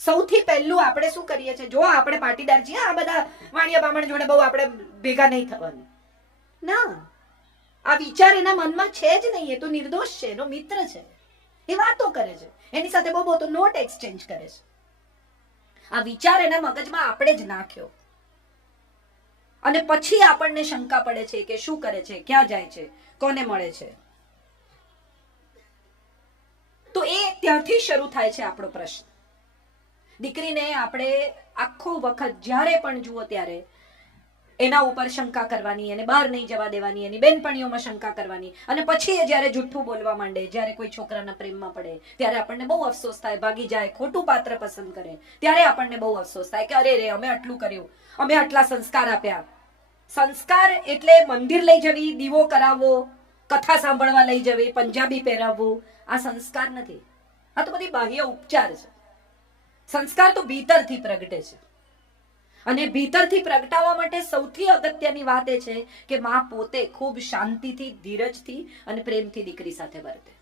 સૌથી પહેલું આપણે શું કરીએ છીએ, જો આપણે પાટીદાર છીએ, આ બધા વાણિયા બામણ જોડે બહુ આપણે ભેગા નહીં થવાનું. ના, આ વિચાર એના મનમાં છે જ નહીં. એ તો નિર્દોષ છે, એનો મિત્ર છે, એ વાતો કરે છે, એની સાથે બહુ તો નોટ એક્સચેન્જ કરે છે. આ વિચાર એના મગજમાં આપણે જ નાખ્યો અને પછી આપણને શંકા પડે છે કે શું કરે છે, ક્યાં જાય છે, કોને મળે છે. તો એ ત્યાંથી શરૂ થાય છે આપણો પ્રશ્ન. દીકરીને આપણે આખો વખત જ્યારે પણ જુઓ ત્યારે એના ઉપર શંકા કરવાની, એને બહાર નહીં જવા દેવાની, એની બેનપણીઓમાં શંકા કરવાની. અને પછી એ જ્યારે જુઠ્ઠું બોલવા માંડે, જ્યારે કોઈ છોકરાના પ્રેમમાં પડે, ત્યારે આપણને બહુ અફસોસ થાય. ભાગી જાય, ખોટું પાત્ર પસંદ કરે, ત્યારે આપણને બહુ અફસોસ થાય કે અરે રે, અમે આટલું કર્યું, અમે આટલા સંસ્કાર આપ્યા. સંસ્કાર એટલે મંદિર લઈ જવી, દીવો કરાવવો, કથા સાંભળવા લઈ જવી, પંજાબી પહેરાવવું, આ સંસ્કાર નથી. આ તો બધી બાહ્ય ઉપચાર છે. સંસ્કાર તો ભીતરથી પ્રગટે છે. અને ભીતરથી પ્રગટાવવા માટે સૌથી અગત્યની વાત એ છે કે માં પોતે ખૂબ શાંતિથી, ધીરજથી અને પ્રેમથી દીકરી સાથે વર્તે.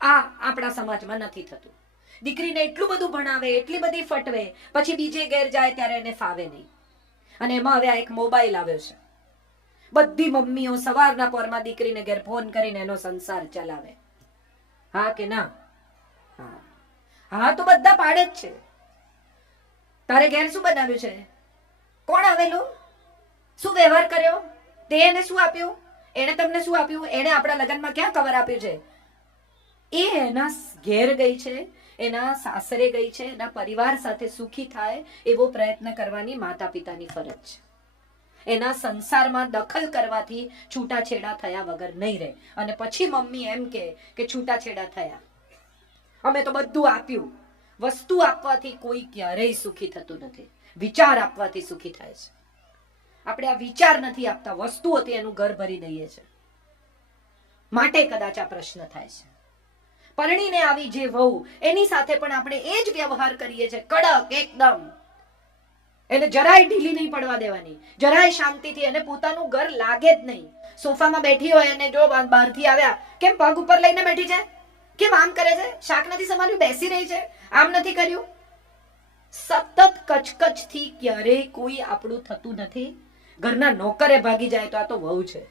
આ આપણા સમાજમાં નથી થતું. દીકરીને એટલું બધું ભણાવે, એટલી બધી ફટવે, પછી બીજે ઘેર જાય ત્યારે એને ફાવે નહીં. અને એમાં હવે આ એક મોબાઈલ આવ્યો છે. બધી મમ્મીઓ સવારના પોરમાં દીકરીને ઘેર ફોન કરીને એનો સંસાર ચલાવે. હા કે ના? હા તો બધા પાડે જ છે. તારે ઘેર શું બનાવ્યું છે, કોણ આવેલું, શું વ્યવહાર કર્યો, તે એને શું આપ્યું, એને તમને શું આપ્યું, એને આપણા લગ્નમાં ક્યાં કવર આપ્યું છે. એ એના ઘેર ગઈ છે, એના સાસરે ગઈ છે, એના પરિવાર સાથે સુખી થાય એવો પ્રયત્ન કરવાની માતા પિતાની ફરજ છે. એના સંસારમાં દખલ કરવાથી છૂટાછેડા થયા વગર નહીં રહે. અને પછી મમ્મી એમ કે છૂટાછેડા થયા, અમે તો બધું આપ્યું. વસ્તુ આપવાથી કોઈ ક્યારેય સુખી થતું નથી. વિચાર આપવાથી સુખી થાય છે. આપણે આ વિચાર નથી આપતા, વસ્તુઓથી એનું ઘર ભરી દઈએ છે. માટે કદાચ આ પ્રશ્ન થાય છે. પરણીને આવી જે વહુ, એની સાથે પણ આપણે એ જ વ્યવહાર કરીએ છીએ, કડક એકદમ. એને જરાય ઢીલી નહીં પડવા દેવાની, જરાય શાંતિથી. એને પોતાનું ઘર લાગે જ નહીં. સોફામાં બેઠી હોય અને જો બહારથી આવ્યા, કેમ પગ ઉપર લઈને બેઠી છે, કેમ આમ કરે છે, શાક નથી સમાર્યું, બેસી રહી છે, આમ નથી કર્યું. સતત કચકચથી ક્યારેય કોઈ આપણું થતું નથી. ઘરના નોકરે ભાગી જાય તો આ તો વહુ છે.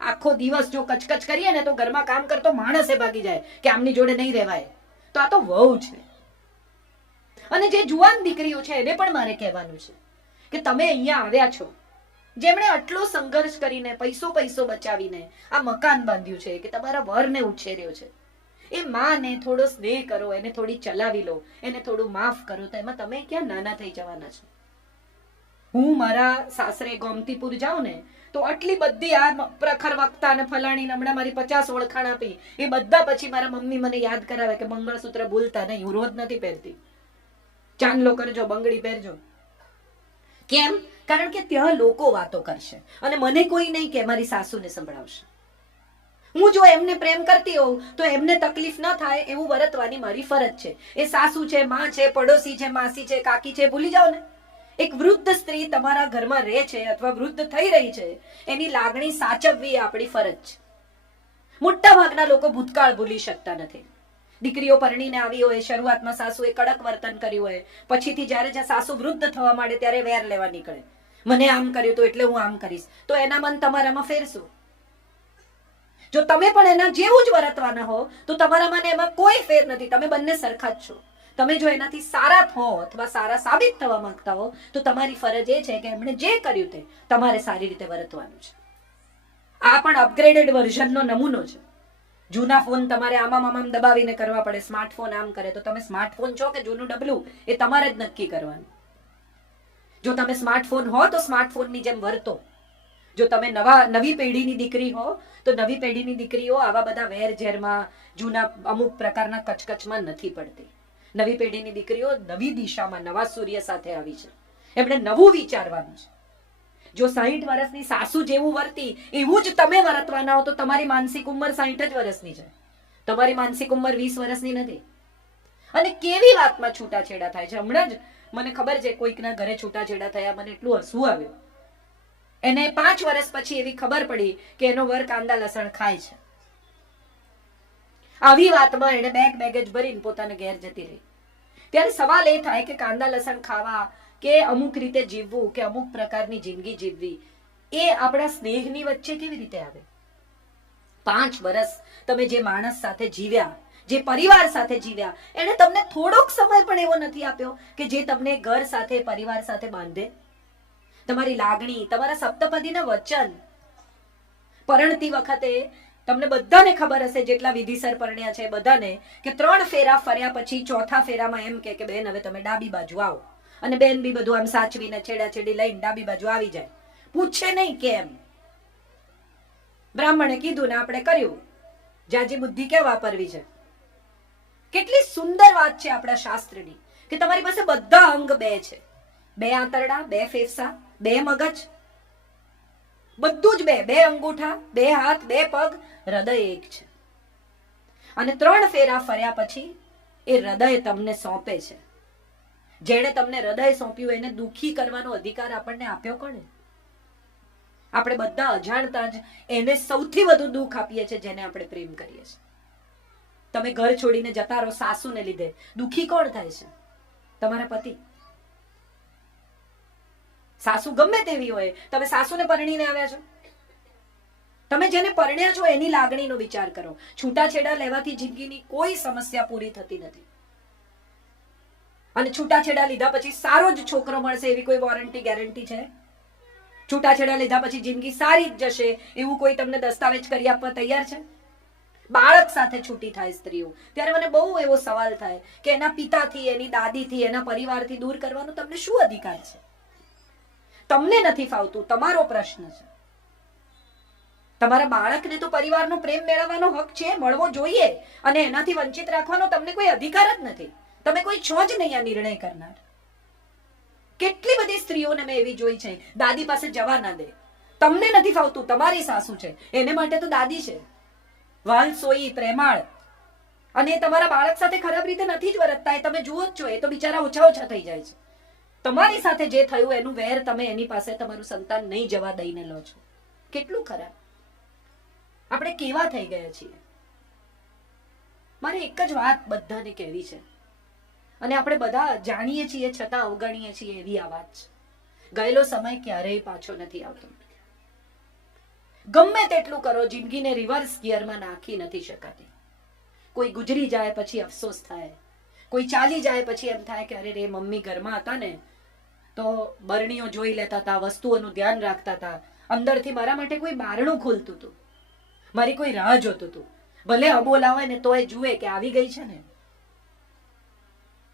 આખો દિવસ જો કચકચ કરીએ ને તો ઘરમાં કામ કરતો માણસે ભાગી જાય કે આમની જોડે નહીં રહેવાય, તો આ તો વહુ છે. અને જે જુવાન દીકરીઓ છે એને પણ મારે કહેવાનું છે કે તમે અહીંયા આવ્યા છો, જેમણે આટલો સંઘર્ષ કરીને પૈસો બચાવીને આ મકાન બાંધ્યું છે, કે તમારા વરને ઉછેર્યો છે, એ માને થોડો સ્નેહ કરો, એને થોડી ચલાવી લો, એને થોડું માફ કરો, તો એમાં તમે ક્યાં નાના થઈ જવાના છો. હું મારા સાસરે ગોમતીપુર જાઉં ને તો આટલી બધી આ પ્રખર વક્તા અને ફલાણી હમણાં મારી 50 ઓળખાણ આપી, એ બધા પછી મારા મમ્મી મને યાદ કરાવે કે મંગળસૂત્ર ભૂલતા નહીં. હું રોજ નથી પહેરતી, ચાંદલો કરજો, બંગડી પહેરજો. કેમ? કારણ કે ત્યાં લોકો વાતો કરશે અને મને કોઈ નહીં કે મારી સાસુને સંભળાવશે. હું જો એમને પ્રેમ કરતી હોઉં તો એમને તકલીફ ન થાય એવું વર્તવાની મારી ફરજ છે. એ સાસુ છે, માં છે, પડોશી છે, માસી છે, કાકી છે, ભૂલી જાઓ ને. એક વૃદ્ધ સ્ત્રી તમારા ઘરમાં રહે છે અથવા વૃદ્ધ થઈ રહી છે, એની લાગણી સાચવવી આપણી ફરજ છે. મોટા ભાગના લોકો ભૂતકાળ ભૂલી શકતા નથી. દીકરીઓ પરણીને આવી હોય, શરૂઆતમાં સાસુએ કડક વર્તન કર્યું હોય, પછીથી જ્યારે સાસુ વૃદ્ધ થવા માંડે ત્યારે વેર લેવા નીકળે, મને આમ કર્યું તો એટલે હું આમ કરીશ. તો એના મન તમારામાં ફેરશું. જો તમે પણ એના જેવું જ વર્તવાના હો તો તમારા મને એમાં કોઈ ફેર નથી. તમે બંને સરખા જ છો. તમે જો એનાથી સારા થો અથવા સારા સાબિત થવા માંગતા હો તો તમારી ફરજ એ છે કે એમણે જે કર્યું તે તમારે સારી રીતે વર્તવાનું છે. આ પણ અપગ્રેડેડ વર્ઝનનો નમૂનો છે. જૂના ફોન તમારે આમ દબાવીને કરવા પડે, સ્માર્ટફોન આમ કરે. તો તમે સ્માર્ટફોન છો કે જૂનું ડબલું એ તમારે જ નક્કી કરવાનું. જો તમે સ્માર્ટફોન હો તો સ્માર્ટફોનની જેમ વર્તો. જો તમે નવી પેઢીની દીકરી હો તો નવી પેઢીની દીકરીઓ આવા બધા વેર ઝેરમાં, જૂના અમુક પ્રકારના કચકચમાં નથી પડતી. નવી પેઢીની દીકરીઓ નવી દિશામાં, નવા સૂર્ય સાથે આવી છે. એમણે નવું વિચારવાનું છે. જો 60 વર્ષની સાસુ જેવું વર્તી એવું જ તમે વર્તવાના હો તો તમારી માનસિક ઉંમર 60 જ વર્ષની છે, તમારી માનસિક ઉંમર 20 વર્ષની નથી. અને કેવી વાતમાં છૂટાછેડા થાય છે. હમણાં જ મને ખબર છે કોઈકના ઘરે છૂટાછેડા થયા, મને એટલું હસવું આવ્યું. એને 5 વર્ષ પછી એવી ખબર પડી કે એનો વર કાંદા લસણ ખાય છે. આવી વાતમાં એને બેગેજ ભરીને પોતાના ઘેર જતી રહી. ત્યારે સવાલ એ થાય કે કાંદા લસણ ખાવા કે અમુક રીતે જીવવું કે અમુક પ્રકારની જિંદગી જીવવી એ આપણા સ્નેહની વચ્ચે કેવી રીતે આવે? 5 વર્ષ તમે જે માણસ સાથે જીવ્યા, જે પરિવાર સાથે જીવ્યા, એને તમને થોડોક સમય પણ એવો નથી આપ્યો કે જે તમને ઘર સાથે પરિવાર સાથે બાંધે. તમારી લાગણી, તમારા સપ્તપદીના વચન. પરણતી વખતે તમને બધાને ખબર હશે, જેટલા વિધિસર પરણ્યા છે બધાને, કે 3 ફેરા ફર્યા પછી ચોથા ફેરામાં એમ કે બેન હવે તમે ડાબી બાજુ આવો, અને બેન બી બધું આમ સાચવીને છેડાછેડી લઈને ડાબી બાજુ આવી જાય. પૂછે નહીં કેમ. બ્રાહ્મણે કીધું ને આપણે કર્યું. જાજી બુદ્ધિ ક્યાં વાપરવી છે? કેટલી સુંદર વાત છે આપણા શાસ્ત્રની કે તમારી પાસે બધા અંગ 2 છે. 2 આંતરડા, 2 ફેફસા, 2 મગજ, બધું જ 2 અંગૂઠા, 2 હાથ, 2 પગ, હૃદય 1 છે. અને 3 ફેરા ફર્યા પછી એ હૃદય તમને સોંપે છે. જેણે તમને હૃદય સોંપ્યું એને દુખી કરવાનો અધિકાર આપણને આપ્યો કોણે? આપણે બધા અજાણતા જ એને સૌથી વધુ દુઃખ આપીએ છીએ જેને આપણે પ્રેમ કરીએ છીએ. તમે ઘર છોડીને જતા રહો સાસુને લીધે, દુખી કોણ થાય છે? તમારા પતિ. સાસુ ગમે તેવી હોય, તમે સાસુને પરણીને આવ્યા છો. તમે જેને પરણ્યા છો એની લાગણીનો વિચાર કરો. છૂટાછેડા લેવાથી જિંદગીની કોઈ સમસ્યા પૂરી થતી નથી. અને છૂટાછેડા લીધા પછી સારો જ છોકરો મળશે એવી કોઈ વોરંટી ગેરંટી છે? છૂટાછેડા લીધા પછી જિંદગી સારી જ જશે એવું કોઈ તમને દસ્તાવેજ કરી આપવા તૈયાર છે? બાળક સાથે છૂટી થાય સ્ત્રીઓ ત્યારે મને બહુ એવો સવાલ થાય કે એના પિતાથી, એની દાદીથી, એના પરિવારથી દૂર કરવાનો તમને શું અધિકાર છે? તમને નથી ફાવતું, તમારો પ્રશ્ન છે. તમારા બાળકને તો પરિવારનો પ્રેમ મેળવવાનો હક છે, મળવો જોઈએ, અને એનાથી વંચિત રાખવાનો તમને કોઈ અધિકાર જ નથી. તમે કોઈ છો જ નહીં આ નિર્ણય કરનાર. કેટલી બધી સ્ત્રીઓને મેં એવી જોઈ છે, દાદી પાસે જવા ના દે. તમને નથી ફાવતું, તમારી સાસુ છે, એને માટે તો દાદી છે, વાલસોઈ, પ્રેમાળ, અને તમારા બાળક સાથે ખરાબ રીતે નથી જ વર્તતા. એ તમે જુઓ જ છો, એ તો બિચારા ઓછા થઈ જાય છે. તમારી સાથે જે થયું એનું વેર તમે એની પાસે તમારું સંતાન નહીં જવા દઈને લો છો. કેટલું ખરાબ. આપણે કેવા થઈ ગયા છીએ. મારે એક જ વાત બધાને કહેવી છે, અને આપણે બધા જાણીએ છીએ છતાં અવગણીએ છીએ એવી આ વાત છે. ગયેલો સમય ક્યારેય પાછો નથી આવતો. ગમે તેટલું કરો, જિંદગીને રિવર્સ ગિયરમાં નાખી નથી શકાતી. કોઈ ગુજરી જાય પછી અફસોસ થાય, કોઈ ચાલી જાય પછી એમ થાય કે અરે રે મમ્મી ઘરમાં હતા ને તો બરણીઓ જોઈ લેતા હતા, વસ્તુઓનું ધ્યાન રાખતા હતા, અંદરથી મારા માટે કોઈ બારણું ખોલતું હતું, મારી કોઈ રાહ જોતું હતું. ભલે અબોલાવે ને તોય જુએ કે આવી ગઈ છે ને.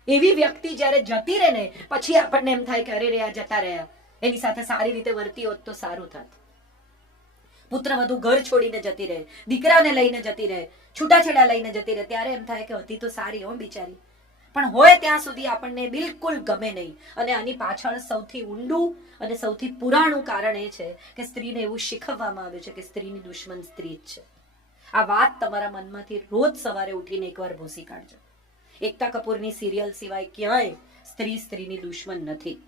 એવી વ્યક્તિ જ્યારે જતી રહે ને પછી આપણને એમ થાય કે અરે રે આ જતા રહ્યા, એની સાથે સારી રીતે વર્તી હોત તો સારું થાત. પુત્ર વધુ ઘર છોડીને જતી રહે, દીકરાને લઈને જતી રહે, છૂટાછેડા લઈને જતી રહે, ત્યારે એમ થાય કે હતી તો સારી હો બિચારી. પણ હોય ત્યાં સુધી આપણને બિલકુલ ગમે નહીં. અને આની પાછળ સૌથી ઊંડું અને સૌથી પુરાણું કારણ એ છે કે સ્ત્રીને એવું શીખવવામાં આવ્યું છે કે સ્ત્રીની દુશ્મન સ્ત્રી જ છે. આ વાત તમારા મનમાંથી રોજ સવારે ઉઠીને એકવાર ભૂસી કાઢજો. એકતા કપૂરની સિરિયલ સિવાય ક્યાંય સ્ત્રીની દુશ્મન નથી.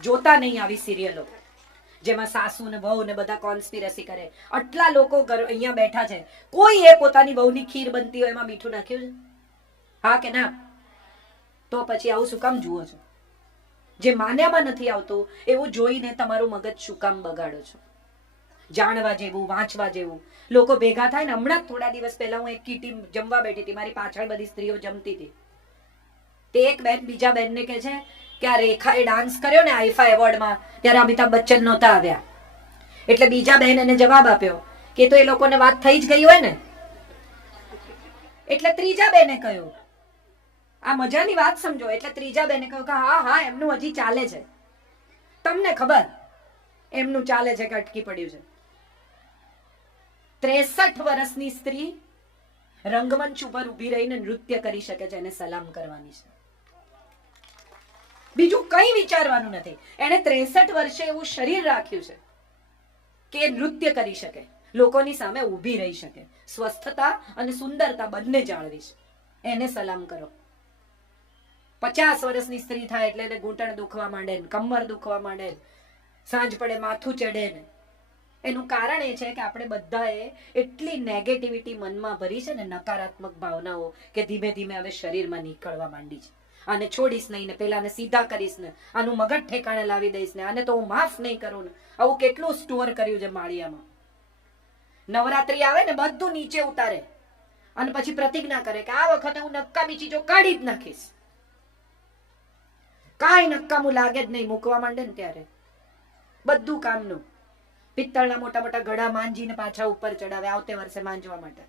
જોતા નહીં આવી સિરિયલો જેમાં સાસુ ને વહુ ને બધા કોન્સ્પિરસી કરે. આટલા લોકો અહીંયા બેઠા છે, કોઈ એ પોતાની વહુની ખીર બનતી હોય એમાં મીઠું નાખ્યું છે? હા કે ના? તો પછી આવું શું કામ જુઓ છો? જે માન્યામાં નથી આવતું એવું જોઈને તમારું મગજ શું કામ બગાડો છો? જાણવા જેવું, વાંચવા જેવું. લોકો ભેગા થાય ને, હમણાં થોડા દિવસ પહેલા હું એક કીટી જમવા બેઠી હતી, મારી પાછળ બધી સ્ત્રીઓ જમતી હતી. તે એક બેન બીજા બેનને કહે છે કે આ રેખાએ ડાન્સ કર્યો ને આઈફા એવોર્ડમાં ત્યારે અમિતાભ બચ્ચન નહોતા આવ્યા. એટલે બીજા બેન એને જવાબ આપ્યો કે તો એ લોકોને વાત થઈ જ ગઈ હોય ને. એટલે ત્રીજા બેને કહ્યું, આ મજાની વાત સમજો, એટલે ત્રીજા બેને કહ્યું કે હા હા એમનું હજી ચાલે છે. તમને ખબર એમનું ચાલે છે કે અટકી પડ્યું છે? 63 વર્ષની સ્ત્રી રંગમંચ ઉપર ઉભી રહીને નૃત્ય કરી શકે છે, એને સલામ કરવાની છે. બીજું કઈ કંઈ વિચારવાનું નથી. એણે 63 વર્ષે એવું શરીર રાખ્યું છે કે નૃત્ય કરી શકે, લોકોની સામે ઊભી રહી શકે, સ્વસ્થતા અને સુંદરતા બંને જાળવી છે. એને સલામ કરો. 50 વર્ષની સ્ત્રી થાય એટલે એને ઘૂંટણ દુખવા માંડે ને, કમર દુખવા માંડે ને, સાંજ પડે માથું ચડે ને. એનું કારણ એ છે કે આપણે બધાએ એટલી નેગેટિવિટી મનમાં ભરી છે ને, નકારાત્મક ભાવનાઓ, કે ધીમે ધીમે હવે શરીરમાં નીકળવા માંડી છે. આને છોડીશ નહીં ને, પેલાને સીધા કરીશ ને, આનું મગજ ઠેકાણે લાવી દઈશ ને, આને તો હું માફ નહીં કરું ને. આવું કેટલું સ્ટોર કર્યું છે માળિયામાં. નવરાત્રી આવે ને બધું નીચે ઉતારે અને પછી પ્રતિજ્ઞા કરે કે આ વખતે હું નકામી ચીજો કાઢી જ નાખીશ. કાંઈ નકામું લાગે જ નહીં. મૂકવા માંડે ને ત્યારે બધું કામનું પિત્તળના મોટા મોટા ઘડા માંજીને પાછા ઉપર ચડાવે આવતે વર્ષે માંજવા માટે.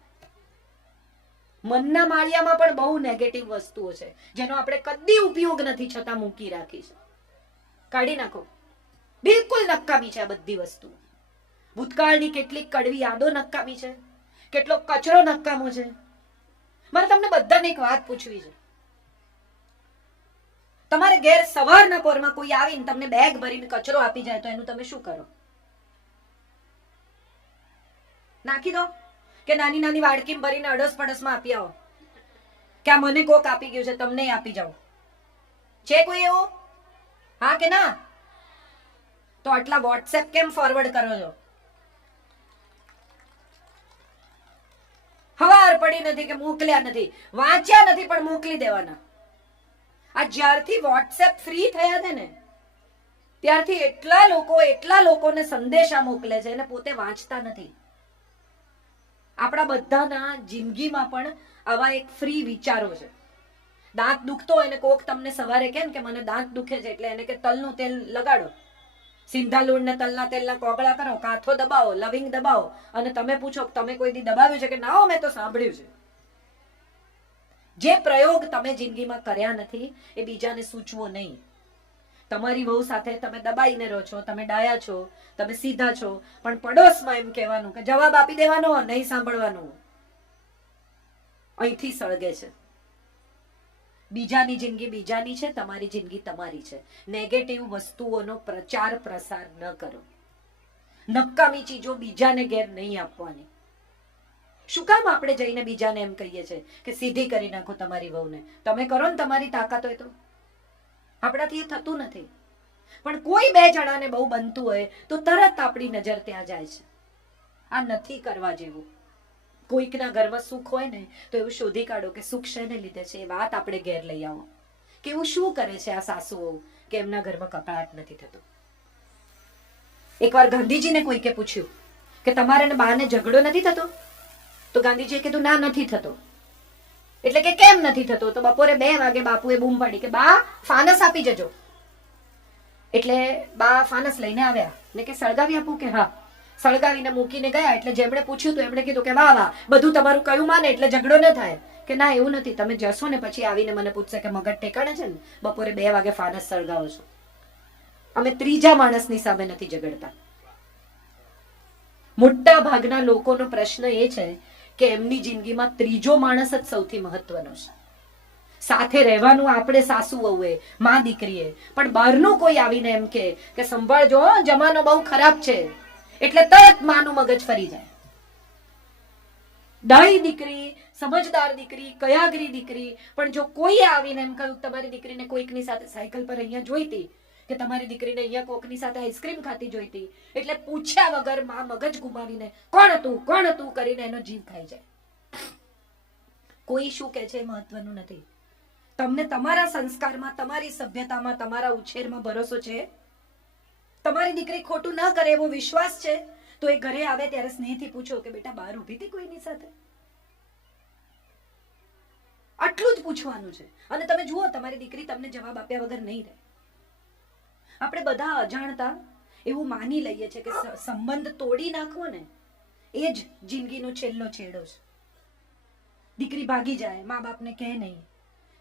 મનના માળિયામાં પણ બહુ નેગેટિવ વસ્તુઓ છે જેનો આપણે કદી ઉપયોગ નથી છતાં મૂકી રાખી છે. કાઢી નાખો. બિલકુલ નકામી છે આ બધી વસ્તુ. ભૂતકાળની કેટલીક કડવી યાદો નકામી છે, કેટલો કચરો નકામો છે. મારે તમને બધાને એક વાત પૂછવી છે. તમારે ઘેર સવારના પોરમાં કોઈ આવીને તમને બેગ ભરીને કચરો આપી જાય તો એનું તમે શું કરો? નાખી દો કે નાની નાની વાડકીમાં ભરીને અડસ પડસમાં આપી આવો કે આ મને કોક આપી ગયું છે, તમને આપી જાઓ? છે કોઈ એવો? હા કે ના? તો આટલા વોટ્સએપ કેમ ફોરવર્ડ કરો છો? ખબર પડી નથી કે મોકલ્યા નથી, વાંચ્યા નથી પણ મોકલી દેવાના. આ જ્યારથી વોટ્સએપ ફ્રી થયા છે ને ત્યારથી એટલા લોકોને સંદેશા મોકલે છે અને પોતે વાંચતા નથી. આપણા બધાના જિંદગીમાં પણ આવા એક ફ્રી વિચારો છે. દાંત દુખતો હોય ને કોક તમને સવારે કહે કે મને દાંત દુખે છે એટલે એને કે તલનું તેલ લગાડો, સિંધા લૂણ ને તલના તેલના કોગળા કરો, કાથો દબાવો, લવિંગ દબાવો, અને તમે પૂછો તમે કોઈ દી દબાવ્યું છે કે ના? મેં તો સાંભળ્યું છે. જે પ્રયોગ તમે જિંદગીમાં કર્યા નથી એ બીજાને સૂચવો નહીં. તમારી વહુ સાથે તમે દબાઈને રહો છો, તમે ડાયા છો, તમે સીધા છો, પણ પડોશમાં એમ કહેવાનું કે જવાબ આપી દેવાનો, નહીં સાંભળવાનું. અહીંથી સળગે છે. બીજાની જિંદગી બીજાની છે, તમારી જિંદગી તમારી છે. નેગેટિવ વસ્તુઓનો પ્રચાર પ્રસાર ન કરો. નકામી ચીજો બીજાને ઘેર નહીં આપવાની. શું કામ આપણે જઈને બીજાને એમ કહીએ છીએ કે સીધી કરી નાખો તમારી વહુને? તમે કરો ને તમારી તાકાત હોય તો. આપણાથી એ થતું નથી. પણ કોઈ બે જણાને બહુ બનતું હોય તો તરત આપણી નજર ત્યાં જાય છે. આ નથી કરવા જેવું. કોઈકના ઘરમાં સુખ હોય ને તો એવું શોધી કાઢો કે સુખ શેને લીધે છે, એ વાત આપણે ઘેર લઈ આવો. કે એવું શું કરે છે આ સાસુઓ કે એમના ઘરમાં કકળાટ નથી થતો. એકવાર ગાંધીજીને કોઈકે પૂછ્યું કે તમારે ને બાને ઝઘડો નથી થતો? તો ગાંધીજીએ કીધું ના, નથી થતો. એટલે કે કેમ નથી થતો? તો બપોરે 2 વાગે બાપુએ બૂમ પાડી કે બા ફાનસ આપી જજો. એટલે બા ફાનસ લઈને આવ્યા ને કે સળગાવી આપું? કે હા. સળગાવીને મૂકીને ગયા. એટલે જેમણે પૂછ્યું તો એમણે કીધું કે વાહ વાહ, બધું તમારું કયું માને એટલે ઝઘડો ન થાય. કે ના, એવું નથી. તમે જશો ને પછી આવીને મને પૂછશે કે મગજ ઠેકાણે છે ને, બપોરે 2 વાગે ફાનસ સળગાવો છો. અમે ત્રીજા માણસની સામે નથી ઝઘડતા. મોટા ભાગના લોકોનો પ્રશ્ન એ છે કે એમની જિંદગીમાં ત્રીજો માણસ જ સૌથી મહત્વનો છે. સાથે રહેવાનું આપણે સાસુ વહુએ, માં દીકરીએ, પણ બહારનું કોઈ આવીને એમ કે સંભાળજો, જમાનો બહુ ખરાબ છે, એટલે તરત માનું મગજ ફરી જાય. ડાઈ દીકરી, સમજદાર દીકરી, કયાગરી દીકરી, પણ જો કોઈ આવીને એમ કહ્યું તમારી દીકરીને કોઈકની સાથે સાયકલ પર અહીંયા જોઈતી, કે તમારી દીકરીને અહીંયા કોકની સાથે આઈસ્ક્રીમ ખાતી જોઈતી, એટલે પૂછ્યા વગર માં મગજ ગુમાવીને કોણ હતું કરીને એનો જીવ ખાઈ જાય. કોઈ શું કે છે મહત્વનું નથી. તમને તમારા સંસ્કારમાં, તમારી સભ્યતામાં, તમારા ઉછેરમાં ભરોસો છે? તમારી દીકરી ખોટું ન કરે એવો વિશ્વાસ છે? તો એ ઘરે આવે ત્યારે સ્નેહથી પૂછો કે બેટા બહાર ઊભી હતી કોઈની સાથે? આટલું જ પૂછવાનું છે. અને તમે જુઓ તમારી દીકરી તમને જવાબ આપ્યા વગર નહીં રહે. આપણે બધા અજાણતા એવું માની લઈએ છે કે સંબંધ તોડી નાખવો ને એ જ જિંદગીનો છેલ્લો છેડો છે. દીકરી ભાગી જાય, મા બાપને કહે નહીં,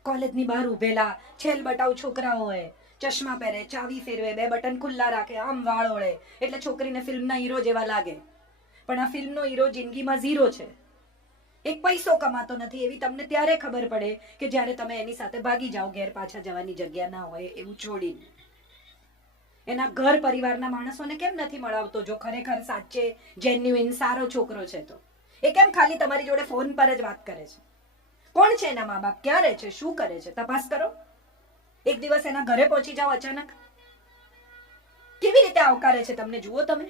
કોલેજની બહાર ઉભેલા છેલ બટાવ છોકરાઓ હોય, ચશ્મા પહેરે, ચાવી ફેરવે, 2 બટન ખુલ્લા રાખે, આમ વાળ ઓળે, એટલે છોકરીને ફિલ્મના હીરો જેવા લાગે. પણ આ ફિલ્મનો હીરો જિંદગીમાં ઝીરો છે. એક પૈસો કમાતો નથી એવી તમને ત્યારે ખબર પડે કે જ્યારે તમે એની સાથે ભાગી જાઓ, ઘેર પાછા જવાની જગ્યા ના હોય એવું છોડીને. એના ઘર પરિવારના માણસોને કેમ નથી મળાવતો? જો ખરેખર સાચે જેન્યુઇન સારો છોકરો છે તો એ કેમ ખાલી તમારી જોડે ફોન પર જ વાત કરે છે? કોણ છે એના મા બાપ? ક્યાં રહે છે? શું કરે છે? તપાસ કરો. એક દિવસ એના ઘરે પહોંચી જાઓ અચાનક. કેવી રીતે આવકારે છે તમને જુઓ તમે.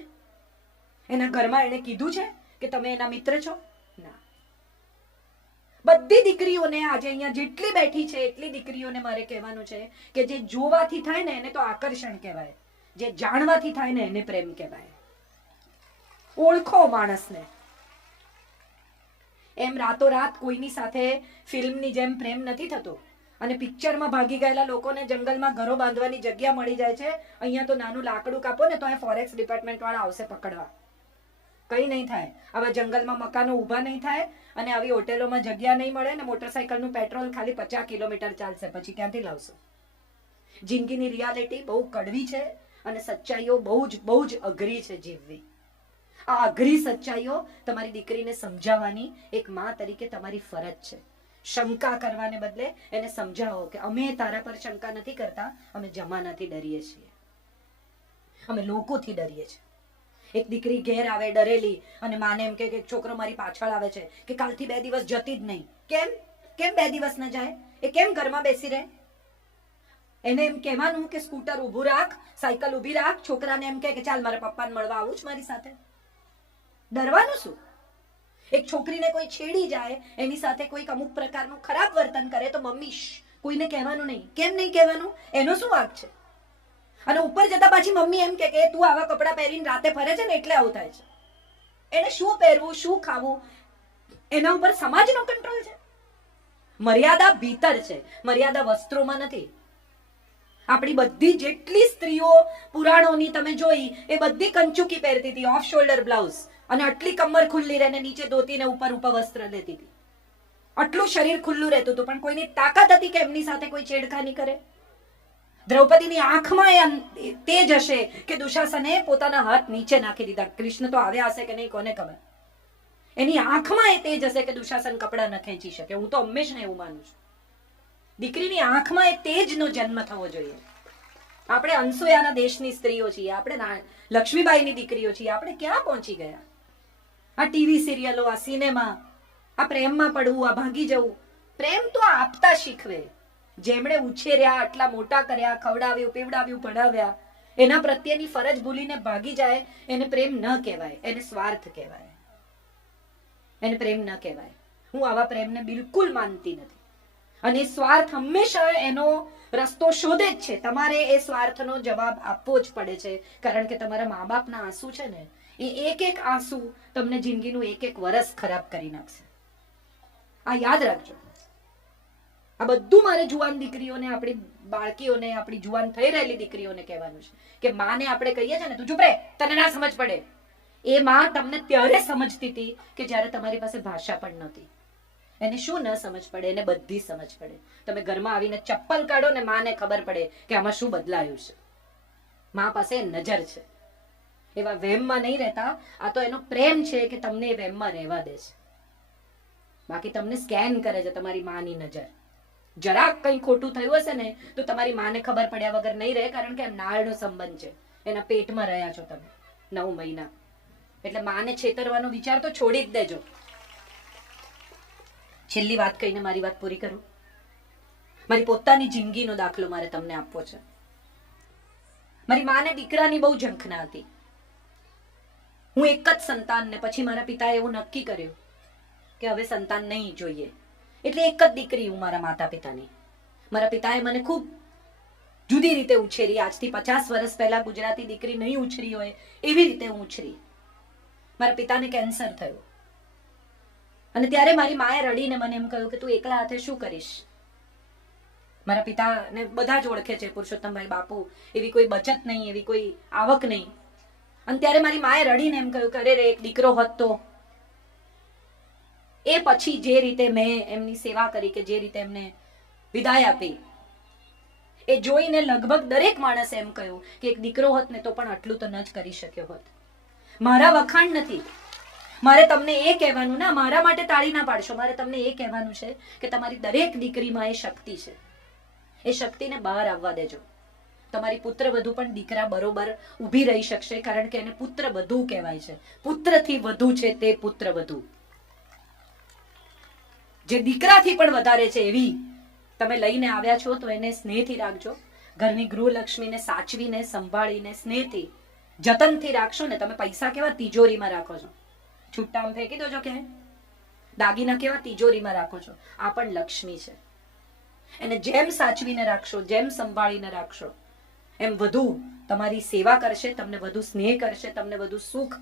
એના ઘરમાં એને કીધું છે કે તમે એના મિત્ર છો? ના. બધી દીકરીઓને આજે અહીંયા જેટલી બેઠી છે એટલી દીકરીઓને મારે કહેવાનું છે કે જે જોવાથી થાય ને એને તો આકર્ષણ કહેવાય, જે જાણવાથી થાય ને એને પ્રેમ કહેવાય. ઓળખો માણસને. એમ રાતોરાત કોઈની સાથે ફિલ્મની જેમ પ્રેમ નથી થતો. અને પિક્ચરમાં ભાગી ગયેલા લોકોને જંગલમાં ઘરો બાંધવાની જગ્યા મળી જાય છે. અહીંયા તો નાનું લાકડું કાપો ને તો એ ફોરેસ્ટ ડિપાર્ટમેન્ટ વાળા આવશે પકડવા. કઈ નહીં થાય. આવા જંગલમાં મકાનો ઊભા નહીં થાય અને આવી હોટેલોમાં જગ્યા નહીં મળે ને મોટરસાયકલનું પેટ્રોલ ખાલી 50 કિલોમીટર ચાલશે. પછી ક્યાંથી લાવશો? જિંદગીની રિયાલિટી બહુ કડવી છે અને સચ્ચાઈઓ બહુ જ અઘરી છે જીવવી. આ અઘરી સચ્ચાઈઓ તમારી દીકરીને સમજાવવાની એક માં તરીકે તમારી ફરજ છે. શંકા કરવાને બદલે એને સમજાવો કે અમે તારા પર શંકા નથી કરતા, અમે જમાનાથી ડરીએ છીએ, અમે લોકોથી ડરીએ છીએ. એક દીકરી ઘેર આવે ડરેલી અને માને એમ કે છોકરો મારી પાછળ આવે છે કે કાલથી 2 દિવસ જતી જ નહીં. કેમ 2 દિવસ ન જાય? એ કેમ ઘરમાં બેસી રહે? એને એમ કહેવાનું કે સ્કૂટર ઊભું રાખ, સાયકલ ઊભી રાખ. છોકરાને એમ કે ચાલ મારા પપ્પાને મળવા આવું જ મારી સાથે. ડરવાનું શું? એક છોકરીને કોઈ છેડી જાય, એની સાથે કોઈક અમુક પ્રકારનું ખરાબ વર્તન કરે તો મમ્મી કોઈને કહેવાનું નહીં. કેમ નહીં કહેવાનું? એનો શું વાંક છે? અને ઉપર જતા પાછી મમ્મી એમ કે તું આવા કપડાં પહેરીને રાતે ફરે છે ને એટલે આવું થાય છે. એને શું પહેરવું, શું ખાવું, એના ઉપર સમાજનો કંટ્રોલ છે. મર્યાદા ભીતર છે, મર્યાદા વસ્ત્રોમાં નથી. આપણી બધી જેટલી સ્ત્રીઓ પુરાણોની તમે જોઈ એ બધી કંચુકી પહેરતી હતી, ઓફ શોલ્ડર બ્લાઉઝ, અને આટલી કમર ખુલ્લી રહે ને નીચે ધોતીને ઉપર વસ્ત્ર લેતી હતી. આટલું શરીર ખુલ્લું રહેતું હતું, પણ કોઈની તાકાત હતી કે એમની સાથે કોઈ છેડખાની કરે? દ્રૌપદીની આંખમાં એ તેજ હશે કે દુશાસને પોતાના હાથ નીચે નાખી દીધા. કૃષ્ણ તો આવ્યા હશે કે નહીં કોને ખબર. એની આંખમાં એ તેજ હશે કે દુશાસન કપડા ન ખેંચી શકે. હું તો હંમેશા એવું માનું છું. દીકરીની આંખમાં એ તેજનો જન્મ થવો જોઈએ. આપણે અનસુયાના દેશની સ્ત્રીઓ છીએ, આપણે લક્ષ્મીબાઈની દીકરીઓ છીએ. આપણે ક્યાં પહોંચી ગયા? આ ટીવી સિરિયલો, આ સિનેમા, આ પ્રેમમાં પડવું, આ ભાગી જવું. પ્રેમ તો આપતા શીખવે. જેમણે ઉછેર્યા, આટલા મોટા કર્યા, ખવડાવ્યું, પીવડાવ્યું, ભણાવ્યા, એના પ્રત્યેની ફરજ ભૂલીને ભાગી જાય એને પ્રેમ ન કહેવાય, એને સ્વાર્થ કહેવાય. એને પ્રેમ ન કહેવાય. હું આવા પ્રેમને બિલકુલ માનતી નથી. અને સ્વાર્થ હંમેશા એનો રસ્તો શોધે જ છે. તમારે એ સ્વાર્થનો જવાબ આપવો જ પડે છે, કારણ કે તમારા મા બાપના આંસુ છે ને, એ એક આંસુ તમને જિંદગીનું એક વર્ષ ખરાબ કરી નાખશે. આ યાદ રાખજો. આ બધું મારે જુવાન દીકરીઓને, આપણી બાળકીઓને, આપણી જુવાન થઈ રહેલી દીકરીઓને કહેવાનું છે કે માને આપણે કહીએ છીએ ને તું ચૂપ રહે, તને ના સમજ પડે. એ માં તમને ત્યારે સમજતી હતી કે જ્યારે તમારી પાસે ભાષા પણ નહોતી. એને શું ન સમજ પડે? એને બધી સમજ પડે. તમે ઘરમાં આવીને ચપ્પલ કાઢો ને માને ખબર પડે કે આમાં શું બદલાયું છે. માં પાસે નજર છે. એવા વહેમમાં નહીં રહેતા. આ તો એનો પ્રેમ છે કે તમને એ વહેમમાં રહેવા દે છે. બાકી તમને સ્કેન કરે છે તમારી માની નજર. જરાક કંઈ ખોટું થયું હશે ને તો તમારી માને ખબર પડ્યા વગર નહીં રહે, કારણ કે નાળનો સંબંધ છે. એના પેટમાં રહ્યા છો તમે 9 મહિના. એટલે માને છેતરવાનો વિચાર તો છોડી જ દેજો. છેલ્લી વાત કહીને મારી વાત પૂરી કરું. મારી પોતાની જિંદગીનો દાખલો મારે તમને આપવો છે. મારી માને દીકરાની બહુ ઝંખના હતી. હું એક જ સંતાન, ને પછી મારા પિતાએ એવું નક્કી કર્યું કે હવે સંતાન નહીં જોઈએ. એટલે એક જ દીકરી હું મારા માતા પિતાની. મારા પિતાએ મને ખૂબ જુદી રીતે ઉછેરી. આજથી 50 વર્ષ પહેલા ગુજરાતી દીકરી નહીં ઉછરી હોય એવી રીતે હું ઉછરી. મારા પિતાને કેન્સર થયું અને ત્યારે મારી માએ રડીને મને એમ કહ્યું કે તું એકલા હાથે શું કરીશ. મારા પિતાને બધા જ ઓળખે છે, પુરુષોત્તમભાઈ બાપુ. એવી કોઈ બચત નહીં, એવી કોઈ આવક નહીં. અને ત્યારે મારી માએ રડીને એમ કહ્યું કે અરે રે, એક દીકરો હોત તો. એ પછી જે રીતે મેં એમની સેવા કરી, કે જે રીતે એમને વિદાય આપી, એ જોઈને લગભગ દરેક માણસે એમ કહ્યું કે એક દીકરો હોત ને તો પણ આટલું તો ન જ કરી શક્યો હોત. મારા વખાણ નથી, મારે તમને એ કહેવાનું ના, મારા માટે તાળી ના પાડશો, મારે તમને એ કહેવાનું છે કે તમારી દરેક દીકરીમાં એ શક્તિ છે. એ શક્તિને બહાર આવવા દેજો. તમારી પુત્ર વધુ પણ દીકરા બરોબર ઊભી રહી શકશે, કારણ કે એને પુત્ર વધુ કહેવાય છે. પુત્રથી વધુ છે તે પુત્ર વધુ. જે દીકરાથી પણ વધારે છે એવી તમે લઈને આવ્યા છો તો એને સ્નેહથી રાખજો. ઘરની ગૃહલક્ષ્મીને સાચવીને, સંભાળીને, સ્નેહથી, જતનથી રાખશો ને. તમે પૈસા કેવા તિજોરીમાં રાખો છો, છૂટા આમ ફેંકી દો છો ક્યાંય? દાગીના કેવા તિજોરીમાં રાખો છો? આ પણ લક્ષ્મી છે. એને જેમ સાચવીને રાખશો, જેમ સંભાળીને રાખશો, એમ વધુ તમારી સેવા કરશે, તમને વધુ સ્નેહ કરશે, તમને વધુ સુખ